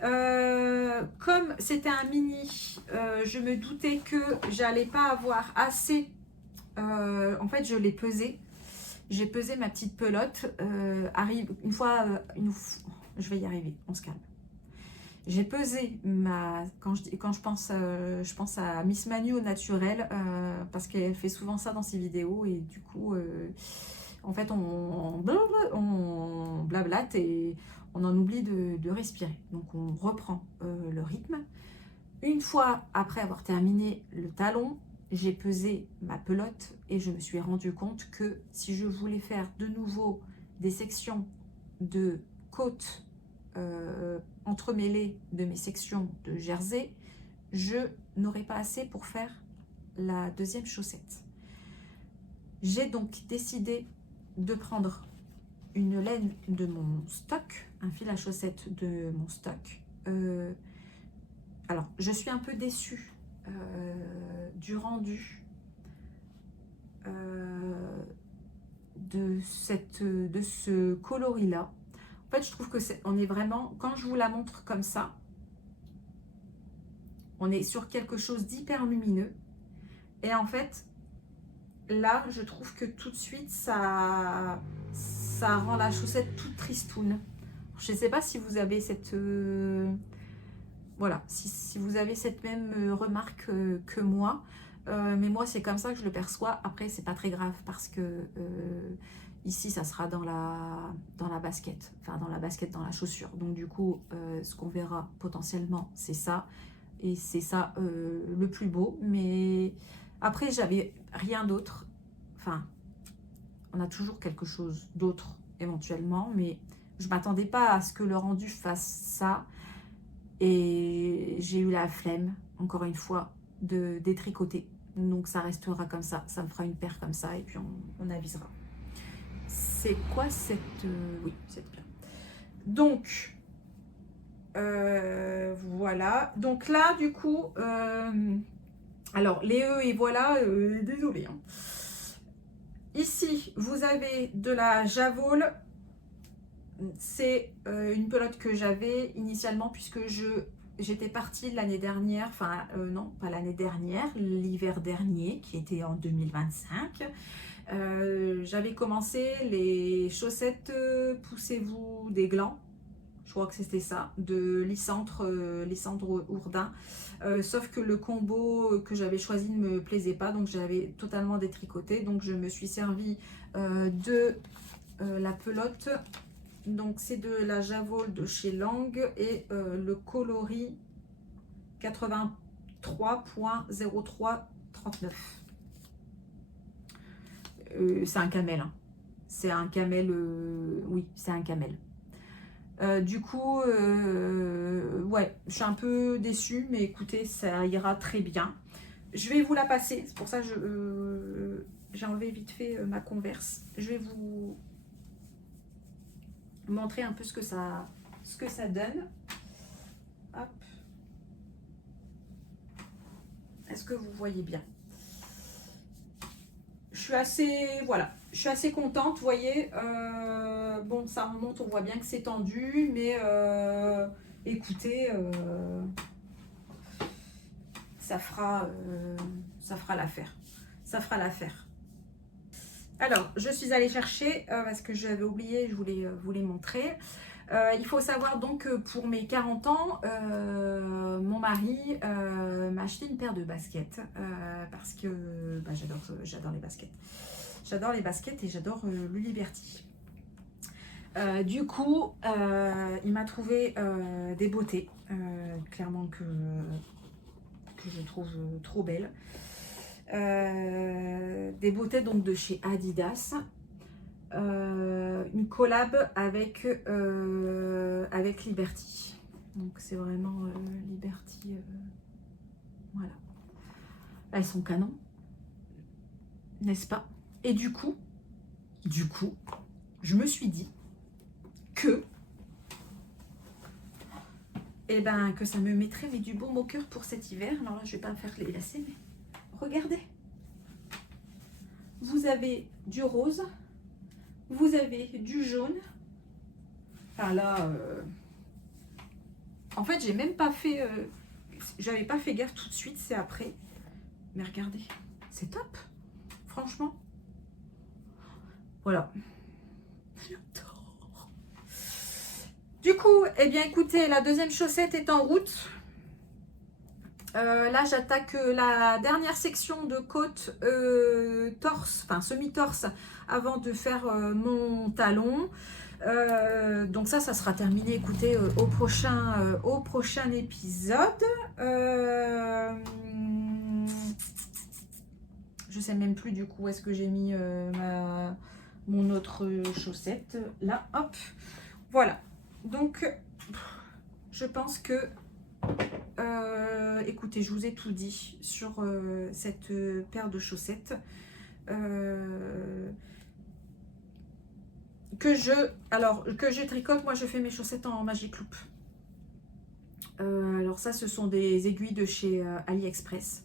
Comme c'était un mini, je me doutais que j'allais pas avoir assez. En fait, je l'ai pesé. J'ai pesé ma petite pelote. Je vais y arriver, on se calme. J'ai pesé quand je pense à Miss Manu au naturel, parce qu'elle fait souvent ça dans ses vidéos et du coup, en fait, on blablate et on en oublie de respirer. Donc, on reprend le rythme. Une fois après avoir terminé le talon, j'ai pesé ma pelote et je me suis rendu compte que si je voulais faire de nouveau des sections de côte entremêlées de mes sections de jersey, je n'aurais pas assez pour faire la deuxième chaussette. J'ai donc décidé de prendre une laine de mon stock, un fil à chaussettes de mon stock. Alors, je suis un peu déçue du rendu de ce coloris-là. En fait, je trouve que on est vraiment, quand je vous la montre comme ça, on est sur quelque chose d'hyper lumineux. Et en fait, là, je trouve que tout de suite, ça rend la chaussette toute tristoune. Je ne sais pas si vous avez cette... voilà, si vous avez cette même remarque que moi. Mais moi, c'est comme ça que je le perçois. Après, c'est pas très grave parce que Ici, ça sera dans la basket, enfin dans la basket, dans la chaussure. Donc du coup, ce qu'on verra potentiellement, c'est ça. Et c'est ça le plus beau. Mais après, j'avais rien d'autre. Enfin, on a toujours quelque chose d'autre éventuellement. Mais je ne m'attendais pas à ce que le rendu fasse ça. Et j'ai eu la flemme, encore une fois, de détricoter. Donc ça restera comme ça. Ça me fera une paire comme ça et puis on avisera. C'est quoi cette... oui, cette paire. Donc, voilà. Donc là, du coup, alors les E et voilà, désolé. Hein. Ici, vous avez de la Javol. C'est une pelote que j'avais initialement puisque j'étais partie l'année dernière, enfin non, pas l'année dernière, l'hiver dernier, qui était en 2025. J'avais commencé les chaussettes Poussez-vous des glands, je crois que c'était ça, de Lysandre Ourdin. Sauf que le combo que j'avais choisi ne me plaisait pas, donc j'avais totalement détricoté. Donc je me suis servi de la pelote. Donc c'est de la Javol de chez Lang et le coloris 83.0339. C'est un camel. Hein. C'est un camel, oui, c'est un camel. Du coup, ouais, je suis un peu déçue, mais écoutez, ça ira très bien. Je vais vous la passer, c'est pour ça que j'ai enlevé vite fait ma Converse. Je vais vous montrer un peu ce que ça donne. Hop. Est-ce que vous voyez bien? Je suis assez, voilà, je suis assez contente, vous voyez. Bon, ça remonte, on voit bien que c'est tendu, mais écoutez, ça fera l'affaire. Ça fera l'affaire. Alors, je suis allée chercher, parce que j'avais oublié, je voulais vous les montrer. Il faut savoir donc que pour mes 40 ans, mon mari m'a acheté une paire de baskets parce que bah, j'adore les baskets. J'adore les baskets et j'adore le Liberty. Du coup, il m'a trouvé des beautés, clairement que je trouve trop belles. Des beautés donc de chez Adidas. Une collab avec Liberty. Donc c'est vraiment Liberty. Voilà. Là, elles sont canons. N'est-ce pas? Et du coup, je me suis dit que que ça me mettrait du baume au cœur pour cet hiver. Alors là, je vais pas me faire les lacets, mais regardez. Vous avez du rose. Vous avez du jaune. Enfin là, en fait, j'ai même pas fait... j'avais pas fait gaffe tout de suite, c'est après. Mais regardez, c'est top. Franchement. Voilà. J'adore. Du coup, eh bien écoutez, la deuxième chaussette est en route. Là, j'attaque la dernière section de côte torse, enfin semi-torse, avant de faire mon talon. Donc ça sera terminé, écoutez, au prochain épisode. Je sais même plus du coup où est-ce que j'ai mis mon autre chaussette. Là, hop, voilà. Donc, je pense que... écoutez, je vous ai tout dit sur cette paire de chaussettes que je tricote. Moi, je fais mes chaussettes en Magic Loop. Alors ça, ce sont des aiguilles de chez AliExpress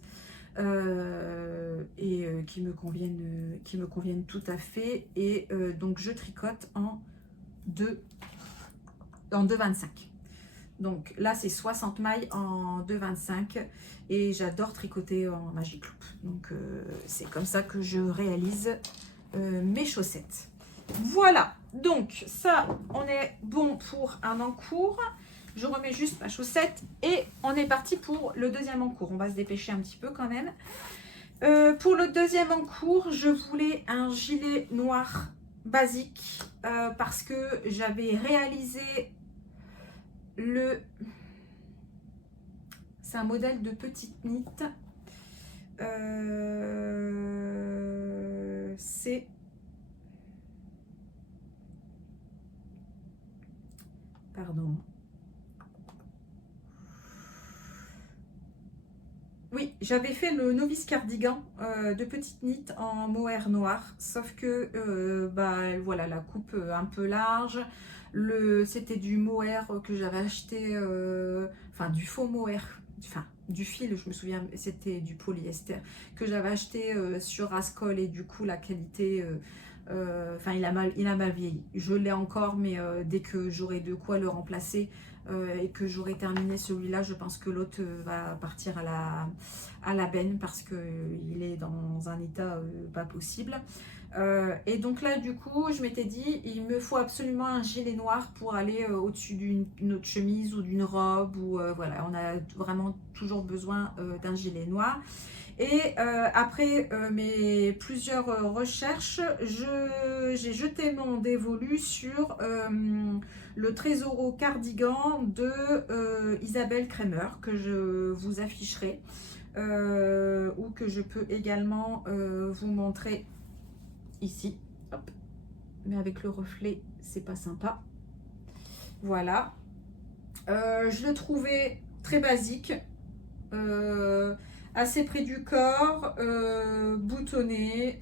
et qui me conviennent tout à fait. Et donc, je tricote en 2,25. Donc là, c'est 60 mailles en 2,25 et j'adore tricoter en Magic Loop. Donc c'est comme ça que je réalise mes chaussettes. Voilà, donc ça, on est bon pour un encours. Je remets juste ma chaussette et on est parti pour le deuxième encours. On va se dépêcher un petit peu quand même. Pour le deuxième encours, je voulais un gilet noir basique parce que j'avais réalisé le... C'est un modèle de petite knit. C'est... Pardon. Oui, j'avais fait le novice cardigan de petite knit en mohair noir, sauf que bah, voilà, la coupe un peu large, c'était du mohair que j'avais acheté, enfin du faux mohair, enfin du fil, je me souviens, c'était du polyester, que j'avais acheté sur Rascol et du coup la qualité, enfin il a mal vieilli. Je l'ai encore, mais dès que j'aurai de quoi le remplacer, et que j'aurai terminé celui-là, je pense que l'autre va partir à la benne parce qu'il est dans un état pas possible. Et donc là, du coup, je m'étais dit, il me faut absolument un gilet noir pour aller au-dessus d'une autre chemise ou d'une robe. Ou voilà, on a vraiment toujours besoin d'un gilet noir. Et après mes plusieurs recherches, j'ai jeté mon dévolu sur le Trésoro cardigan de Isabelle Kremer, que je vous afficherai, ou que je peux également vous montrer ici. Hop. Mais avec le reflet, c'est pas sympa. Voilà. Je le trouvais très basique. Assez près du corps, boutonné,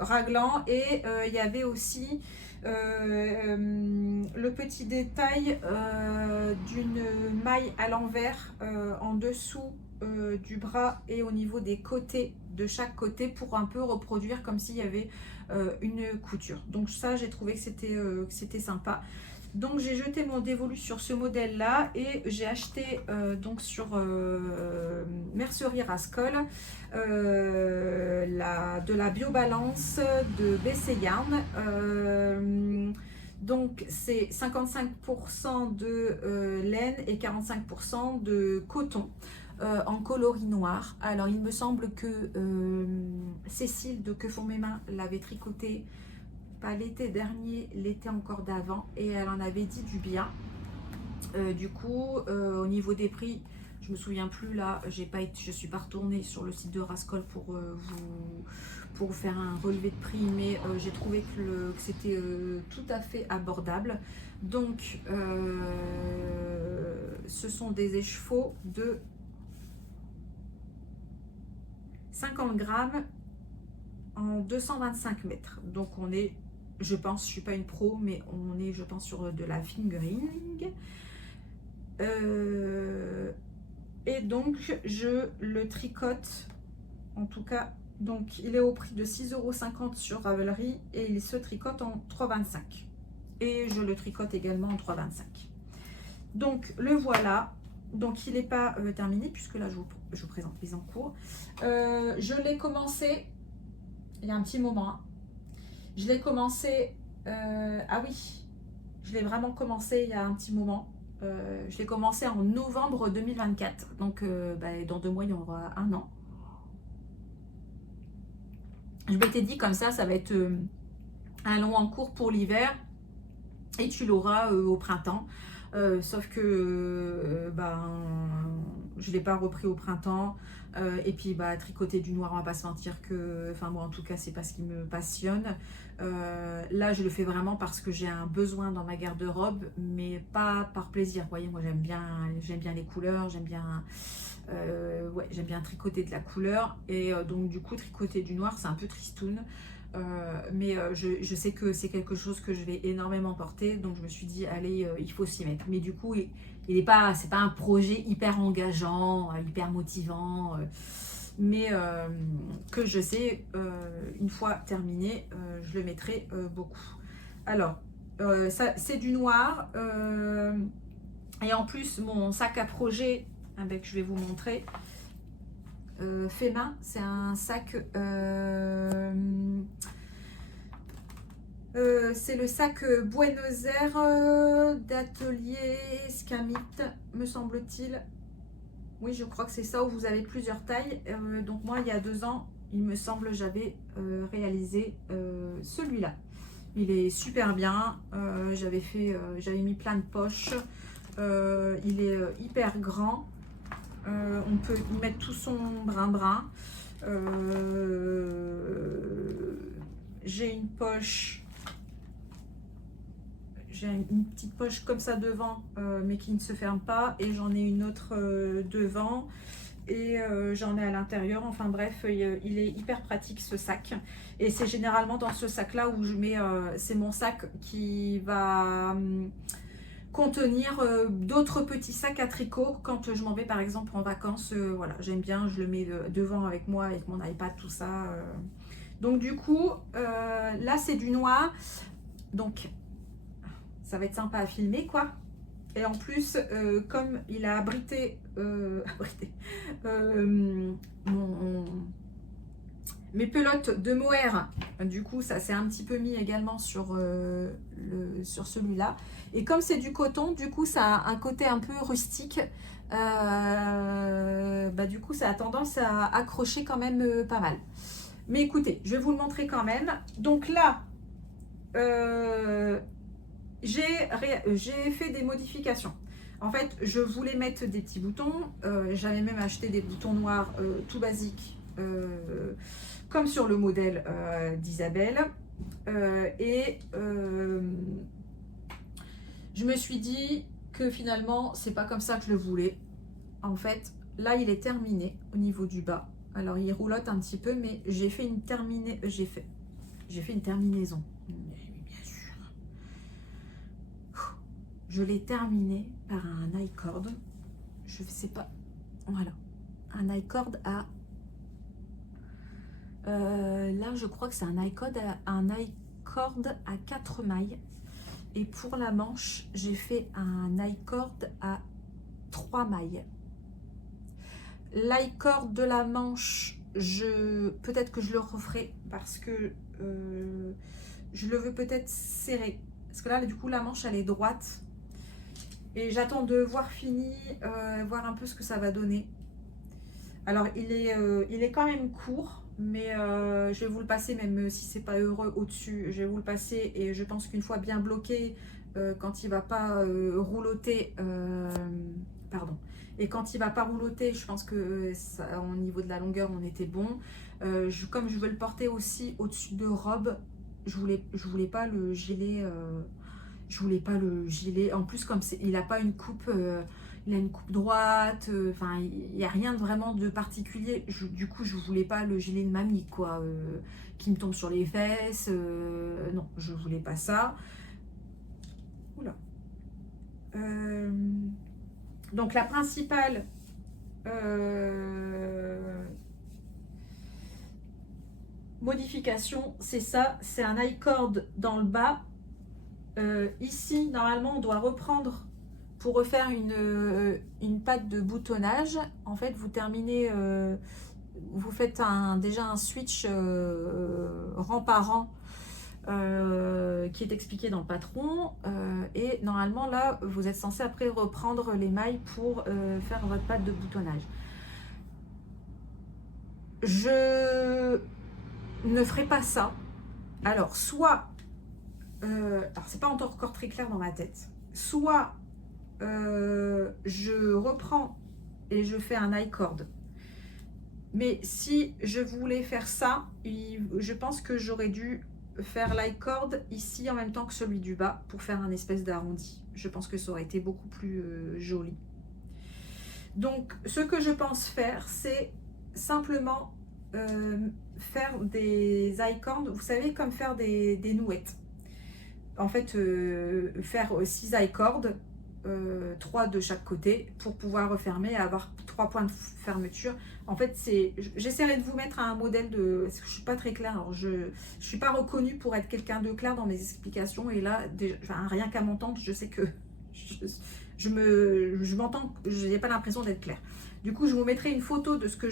raglant, et il y avait aussi le petit détail d'une maille à l'envers en dessous du bras et au niveau des côtés, de chaque côté, pour un peu reproduire comme s'il y avait une couture. Donc ça, j'ai trouvé que c'était sympa. Donc j'ai jeté mon dévolu sur ce modèle là et j'ai acheté donc sur Mercerie Rascol de la biobalance de BC Yarn. Donc c'est 55% de laine et 45% de coton en coloris noir. Alors il me semble que Cécile de Que font mes mains l'avait tricoté pas l'été dernier, l'été encore d'avant, et elle en avait dit du bien. Du coup, au niveau des prix, je me souviens plus là, je suis pas retournée sur le site de Rascol pour vous faire un relevé de prix, mais j'ai trouvé que c'était tout à fait abordable. Donc, ce sont des écheveaux de 50 grammes en 225 mètres. Donc, on est, je pense, je suis pas une pro, mais on est, je pense, sur de la fingering. Et donc, je le tricote, en tout cas, donc il est au prix de 6,50 € sur Ravelry et il se tricote en 3,25 €. Et je le tricote également en 3,25 €. Donc, le voilà. Donc, il n'est pas terminé, puisque là, je vous présente mise en cours. Je l'ai commencé il y a un petit moment. Hein. Je l'ai commencé... ah oui, je l'ai vraiment commencé il y a un petit moment. Je l'ai commencé en novembre 2024. Donc, dans 2 mois, il y aura 1 an. Je m'étais dit comme ça va être un long en cours pour l'hiver. Et tu l'auras au printemps. Sauf que je ne l'ai pas repris au printemps. Et puis tricoter du noir, on va pas se mentir que, enfin moi en tout cas c'est pas ce qui me passionne. Là je le fais vraiment parce que j'ai un besoin dans ma garde-robe, mais pas par plaisir. Vous voyez, moi j'aime bien les couleurs, j'aime bien tricoter de la couleur, et donc du coup tricoter du noir c'est un peu tristoun. Mais je sais que c'est quelque chose que je vais énormément porter, donc je me suis dit allez, il faut s'y mettre. Mais du coup c'est pas un projet hyper engageant, hyper motivant, mais que je sais une fois terminé, je le mettrai beaucoup. Alors ça c'est du noir, et en plus mon sac à projet avec, je vais vous montrer, fait main, c'est un sac c'est le sac Buenos Aires d'atelier Scamit, me semble-t-il. Oui, je crois que c'est ça, où vous avez plusieurs tailles. Donc moi, il y a 2 ans, il me semble, j'avais réalisé celui-là. Il est super bien. J'avais mis plein de poches. Il est hyper grand. On peut y mettre tout son brin-brin. J'ai une poche. J'ai une petite poche comme ça devant, mais qui ne se ferme pas. Et j'en ai une autre devant. Et j'en ai à l'intérieur. Enfin bref, il est hyper pratique ce sac. Et c'est généralement dans ce sac-là où je mets... c'est mon sac qui va contenir d'autres petits sacs à tricot quand je m'en vais par exemple en vacances. Voilà, j'aime bien, je le mets devant avec moi, avec mon iPad, tout ça. Donc du coup, là c'est du noir. Donc... ça va être sympa à filmer quoi. Et en plus, comme il a abrité, mes pelotes de mohair, du coup ça s'est un petit peu mis également sur, sur celui-là. Et comme c'est du coton, du coup ça a un côté un peu rustique. Du coup ça a tendance à accrocher quand même pas mal. Mais écoutez, je vais vous le montrer quand même. Donc là, j'ai fait des modifications. En fait, je voulais mettre des petits boutons. J'avais même acheté des boutons noirs tout basiques, comme sur le modèle d'Isabelle. Je me suis dit que finalement, c'est pas comme ça que je le voulais. En fait, là, il est terminé au niveau du bas. Alors, il roulotte un petit peu, mais j'ai fait une terminaison. Je l'ai terminé par un I-cord. Je ne sais pas. Voilà. Un I-cord à... là, je crois que c'est un I-cord à 4 mailles. Et pour la manche, j'ai fait un I-cord à 3 mailles. L'i-cord de la manche, peut-être que je le referai parce que je le veux peut-être serré. Parce que là, du coup, la manche, elle est droite. Et j'attends de voir fini, voir un peu ce que ça va donner. Alors, il est quand même court, mais je vais vous le passer, même si c'est pas heureux au-dessus. Je vais vous le passer et je pense qu'une fois bien bloqué, quand il va pas roulotter, pardon. Et quand il va pas roulotter, je pense que au niveau de la longueur, on était bon. Comme je veux le porter aussi au-dessus de robe, je voulais pas le gilet. Je voulais pas le gilet. En plus, comme il n'a pas une coupe, il a une coupe droite. Enfin, il n'y a rien de vraiment de particulier. Du coup, je voulais pas le gilet de mamie, quoi, qui me tombe sur les fesses. Non, je voulais pas ça. Oula. Donc la principale modification, c'est ça. C'est un I-cord dans le bas. Ici, normalement, on doit reprendre pour refaire une patte de boutonnage. En fait, vous terminez, vous faites déjà un switch rang par rang qui est expliqué dans le patron. Et normalement, là, vous êtes censé après reprendre les mailles pour faire votre patte de boutonnage. Je ne ferai pas ça. Alors, soit... alors c'est pas encore très clair dans ma tête. Soit je reprends et je fais un I-cord. Mais si je voulais faire ça, je pense que j'aurais dû faire l'i-cord ici en même temps que celui du bas pour faire un espèce d'arrondi. Je pense que ça aurait été beaucoup plus joli. Donc ce que je pense faire, c'est simplement faire des I-cords. Vous savez, comme faire des nouettes. En fait, faire 6 I-cords, 3 de chaque côté, pour pouvoir refermer et avoir 3 points de fermeture. En fait, j'essaierai de vous mettre un modèle de... Parce que je ne suis pas très claire. Alors je ne suis pas reconnue pour être quelqu'un de clair dans mes explications. Et là, déjà, enfin, rien qu'à m'entendre, je sais que je m'entends, je n'ai pas l'impression d'être claire. Du coup, je vous mettrai une photo de ce que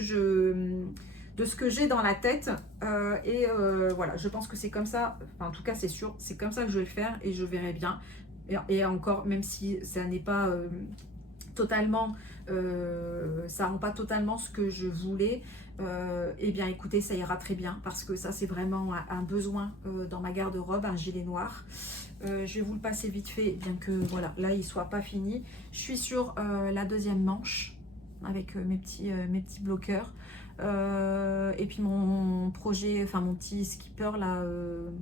j'ai dans la tête voilà, je pense que c'est comme ça, enfin, en tout cas c'est sûr, c'est comme ça que je vais le faire et je verrai bien. Et encore, même si ça n'est pas totalement, ça rend pas totalement ce que je voulais, eh bien écoutez, ça ira très bien parce que ça c'est vraiment un besoin dans ma garde-robe, un gilet noir. Je vais vous le passer vite fait, bien que voilà, là il soit pas fini. Je suis sur la deuxième manche avec mes petits bloqueurs. Et puis mon projet, enfin mon petit skipper là,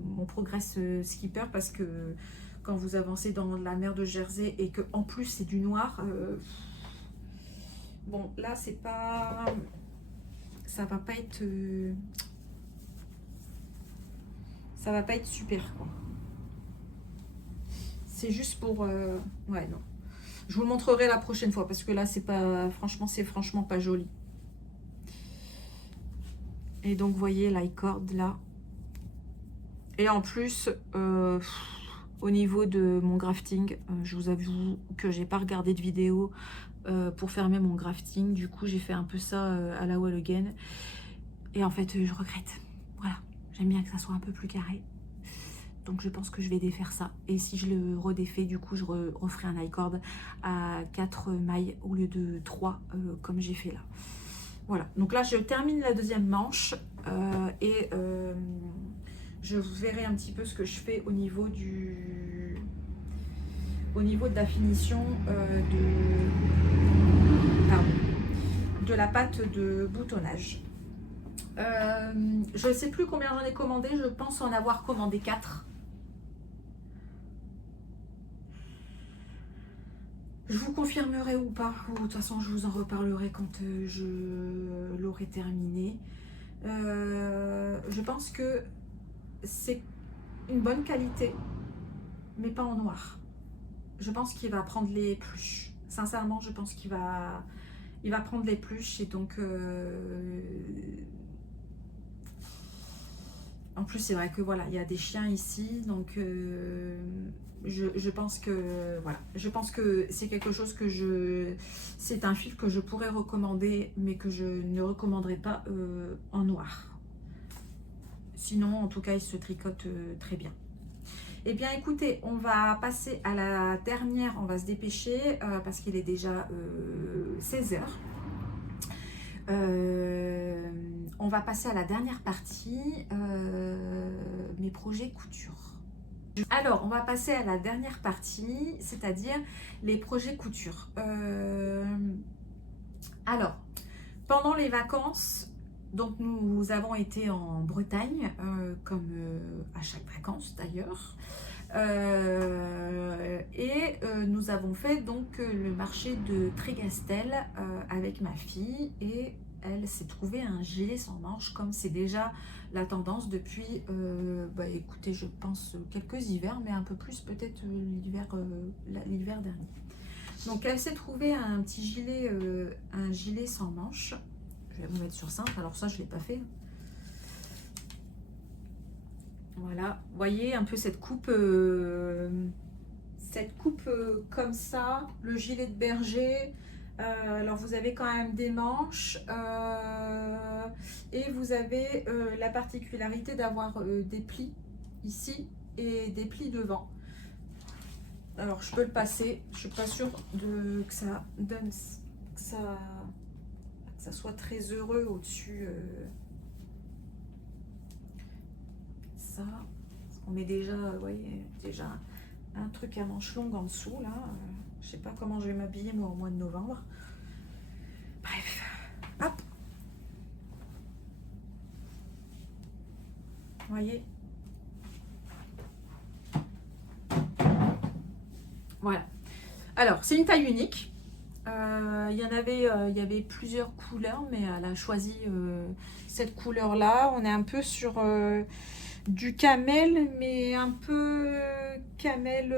mon progress skipper, parce que quand vous avancez dans la mer de Jersey et que en plus c'est du noir, bon là c'est pas, ça va pas être super quoi. C'est juste pour ouais non, je vous le montrerai la prochaine fois parce que là c'est pas, franchement c'est franchement pas joli. Et donc vous voyez l'icord là, et en plus au niveau de mon grafting, je vous avoue que j'ai pas regardé de vidéo pour fermer mon grafting. Du coup j'ai fait un peu ça à la wall again, et en fait je regrette. Voilà, j'aime bien que ça soit un peu plus carré, donc je pense que je vais défaire ça. Et si je le redéfais, du coup je referai un icord à 4 mailles au lieu de 3 comme j'ai fait là. Voilà, donc là je termine la deuxième manche et je vous verrai un petit peu ce que je fais au niveau de la finition de la pâte de boutonnage. Je ne sais plus combien j'en ai commandé, je pense en avoir commandé 4. Je vous confirmerai ou pas, ou de toute façon je vous en reparlerai quand je l'aurai terminé. Je pense que c'est une bonne qualité, mais pas en noir. Je pense qu'il va prendre les pluches. Sincèrement, je pense qu'il va prendre les pluches, et donc en plus c'est vrai que voilà, il y a des chiens ici, donc je pense que voilà, je pense que c'est quelque chose que c'est un fil que je pourrais recommander, mais que je ne recommanderais pas en noir. Sinon, en tout cas, il se tricote très bien. Eh bien, écoutez, on va passer à la dernière. On va se dépêcher parce qu'il est déjà 16 h. On va passer à la dernière partie, mes projets couture. Alors, on va passer à la dernière partie, c'est-à-dire les projets couture. Alors, pendant les vacances, donc nous avons été en Bretagne, comme à chaque vacances d'ailleurs, et nous avons fait donc le marché de Trégastel avec ma fille, et elle s'est trouvée un gilet sans manches, comme c'est déjà la tendance depuis, écoutez, je pense quelques hivers, mais un peu plus peut-être l'hiver dernier. Donc elle s'est trouvée un petit gilet, un gilet sans manches. Je vais vous mettre sur simple, alors ça je ne l'ai pas fait. Voilà, vous voyez un peu cette coupe comme ça, le gilet de berger. Alors vous avez quand même des manches et vous avez la particularité d'avoir des plis ici et des plis devant. Alors je peux le passer, je suis pas sûre que ça donne, que ça soit très heureux au-dessus. Ça, on met déjà, vous voyez, déjà un truc à manches longues en dessous là. Je sais pas comment je vais m'habiller moi au mois de novembre. Bref, hop. Vous voyez. Voilà. Alors, c'est une taille unique. Il y avait plusieurs couleurs, mais elle a choisi cette couleur-là. On est un peu sur du camel, mais un peu camel.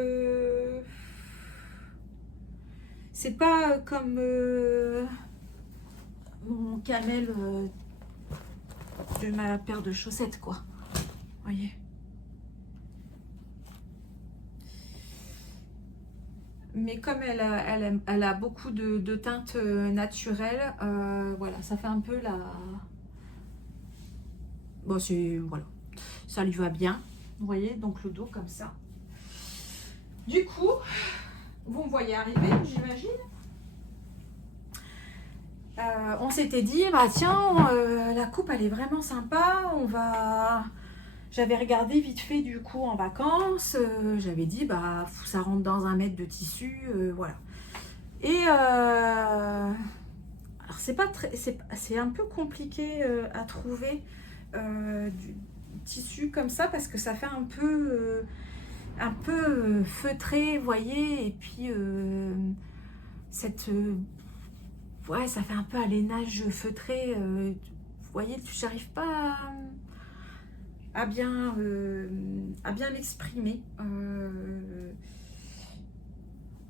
C'est pas comme mon camel de ma paire de chaussettes, quoi. Vous voyez. Mais comme elle a beaucoup de teintes naturelles, voilà, ça fait un peu la... Bon, c'est... Voilà, ça lui va bien. Vous voyez, donc le dos comme ça. Du coup, vous me voyez arriver, j'imagine. On s'était dit, bah tiens, la coupe elle est vraiment sympa, on va... J'avais regardé vite fait du coup en vacances, j'avais dit, bah ça rentre dans 1 mètre de tissu, voilà. Et alors c'est pas très, c'est un peu compliqué à trouver du tissu comme ça parce que ça fait un peu feutré, vous voyez, et puis cette ouais, ça fait un peu à lainage feutré. Vous voyez, j'arrive pas à bien m'exprimer.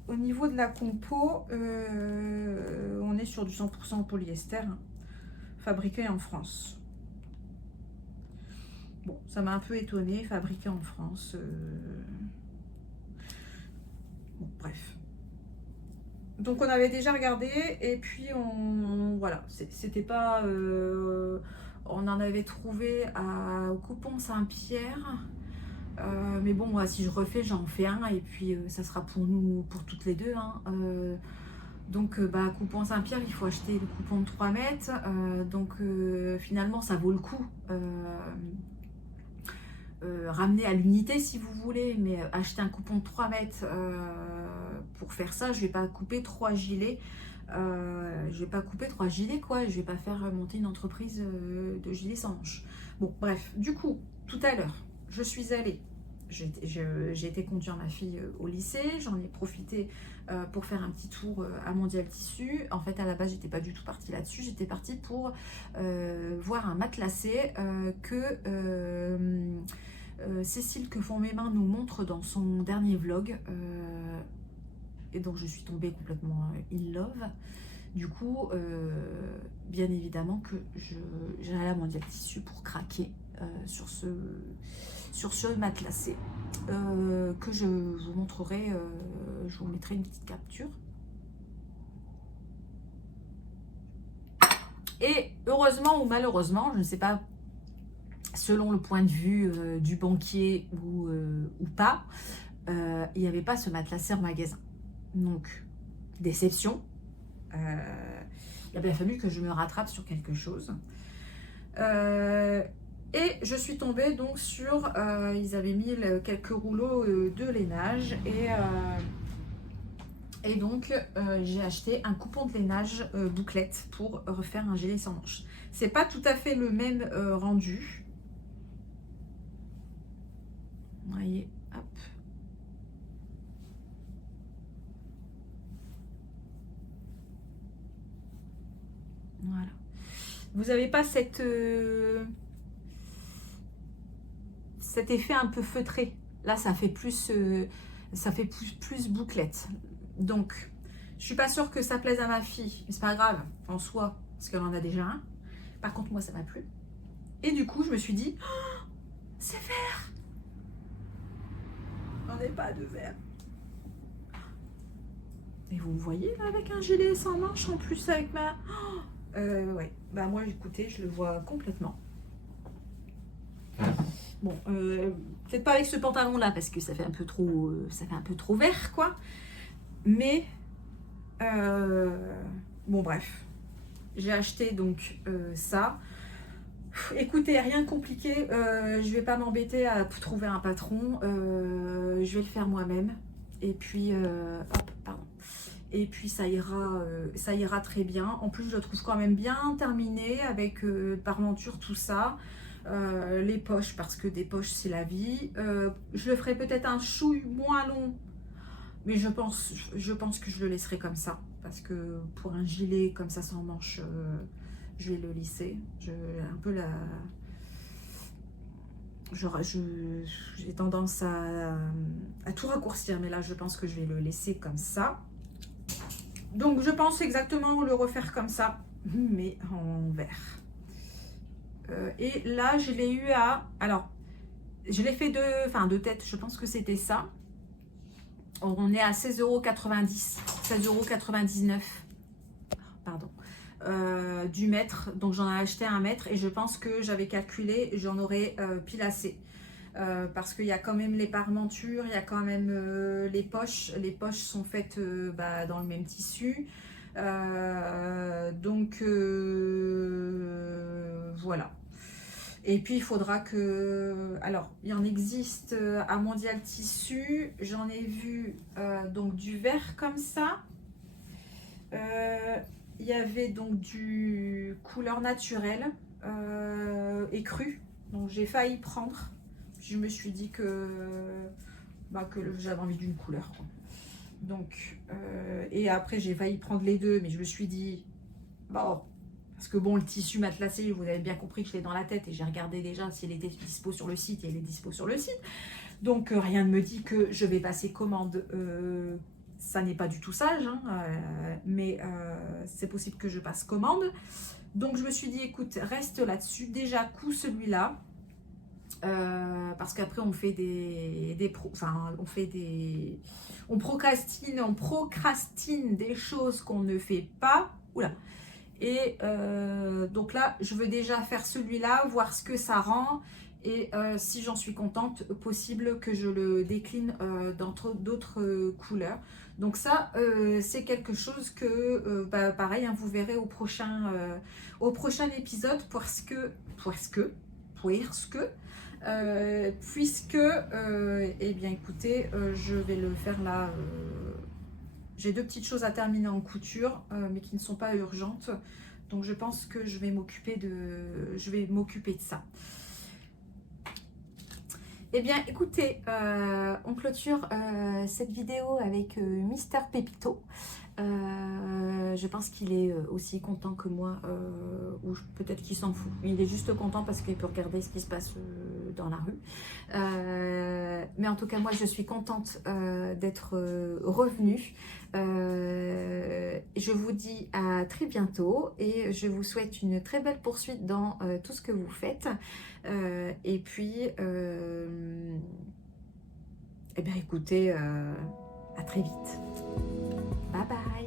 Au niveau de la compo, on est sur du 100% polyester, hein, fabriqué en France. Bon, ça m'a un peu étonnée, fabriqué en France. Bon, bref. Donc on avait déjà regardé et puis voilà, c'était pas on en avait trouvé au Coupon Saint-Pierre, mais bon moi si je refais j'en fais un et puis ça sera pour nous pour toutes les deux, hein. Donc bah Coupon Saint-Pierre il faut acheter le coupon de 3 mètres, donc finalement ça vaut le coup, ramener à l'unité si vous voulez, mais acheter un coupon de 3 mètres pour faire ça, je vais pas couper 3 gilets. Je vais pas couper 3 gilets quoi, je vais pas faire monter une entreprise de gilets sans manches. Bon bref, du coup, tout à l'heure, je suis allée, j'ai été conduire ma fille au lycée, j'en ai profité pour faire un petit tour à Mondial Tissu. En fait à la base j'étais pas du tout partie là-dessus, j'étais partie pour voir un matelassé que Cécile que font mes mains nous montre dans son dernier vlog, et donc je suis tombée complètement in love. Du coup, bien évidemment que j'irai à Mondial Tissu pour craquer sur ce matelassé que je vous montrerai, je vous mettrai une petite capture. Et heureusement ou malheureusement, je ne sais pas, selon le point de vue du banquier ou pas, il n'y avait pas ce matelassé en magasin. Donc, déception. Il a bien fallu que je me rattrape sur quelque chose. Et je suis tombée donc sur... ils avaient mis quelques rouleaux de lainage. Et donc, j'ai acheté un coupon de lainage bouclette pour refaire un gilet sans manches. C'est pas tout à fait le même rendu. Vous voyez, hop. Voilà. Vous n'avez pas cet effet un peu feutré. Là, ça fait plus bouclette. Donc, je suis pas sûre que ça plaise à ma fille. Mais c'est pas grave, en soi, parce qu'elle en a déjà un. Par contre, moi, ça m'a plu. Et du coup, je me suis dit, oh, c'est vert. On n'est pas de vert. Et vous me voyez là, avec un gilet sans manches en plus avec ma... ouais, bah moi écoutez, je le vois complètement. Bon, peut-être pas avec ce pantalon là parce que ça fait un peu trop vert quoi. Mais bon bref, j'ai acheté donc ça. Écoutez, rien de compliqué, je vais pas m'embêter à trouver un patron, je vais le faire moi-même. Et puis, hop, pardon. Et puis ça ira très bien. En plus, je le trouve quand même bien terminé avec parmenture, tout ça. Les poches, parce que des poches, c'est la vie. Je le ferai peut-être un chouille moins long, mais je pense que je le laisserai comme ça. Parce que pour un gilet comme ça sans manche, je vais le lisser. Un peu la... J'ai tendance à tout raccourcir, mais là, je pense que je vais le laisser comme ça. Donc, je pense exactement le refaire comme ça, mais en vert. Et là, je l'ai eu à... Alors, je l'ai fait de tête, je pense que c'était ça. On est à 16,90 €, 16,99 €, pardon, du mètre. Donc, j'en ai acheté un mètre et je pense que j'avais calculé, j'en aurais pile assez. Parce qu'il y a quand même les parmentures, il y a quand même les poches. Les poches sont faites dans le même tissu. Donc voilà. Et puis il faudra que... Alors, il en existe à Mondial Tissu. J'en ai vu donc du vert comme ça. Il y avait donc du couleur naturelle et crue. Donc j'ai failli prendre. Je me suis dit que j'avais envie d'une couleur, quoi. Donc, et après j'ai failli prendre les deux, mais je me suis dit, bon, parce que bon, le tissu matelassé, vous avez bien compris que je l'ai dans la tête et j'ai regardé déjà s'il était dispo sur le site et il est dispo sur le site. Donc rien ne me dit que je vais passer commande. Ça n'est pas du tout sage, hein, mais c'est possible que je passe commande. Donc je me suis dit, écoute, reste là-dessus. Déjà, couds celui-là. Parce qu'après on fait on procrastine des choses qu'on ne fait pas. Oula. Et donc là je veux déjà faire celui-là, voir ce que ça rend, et si j'en suis contente, possible que je le décline dans d'autres couleurs. Donc ça c'est quelque chose que pareil, hein, vous verrez au prochain épisode, puisque eh bien écoutez, je vais le faire là. J'ai deux petites choses à terminer en couture, mais qui ne sont pas urgentes, donc je pense que je vais m'occuper de ça. Eh bien écoutez, on clôture cette vidéo avec Mister Pépito. Je pense qu'il est aussi content que moi, ou peut-être qu'il s'en fout. Il est juste content parce qu'il peut regarder ce qui se passe dans la rue. Mais en tout cas, moi, je suis contente d'être revenue. Je vous dis à très bientôt et je vous souhaite une très belle poursuite dans tout ce que vous faites. Et puis, eh bien, écoutez, à très vite. Bye bye.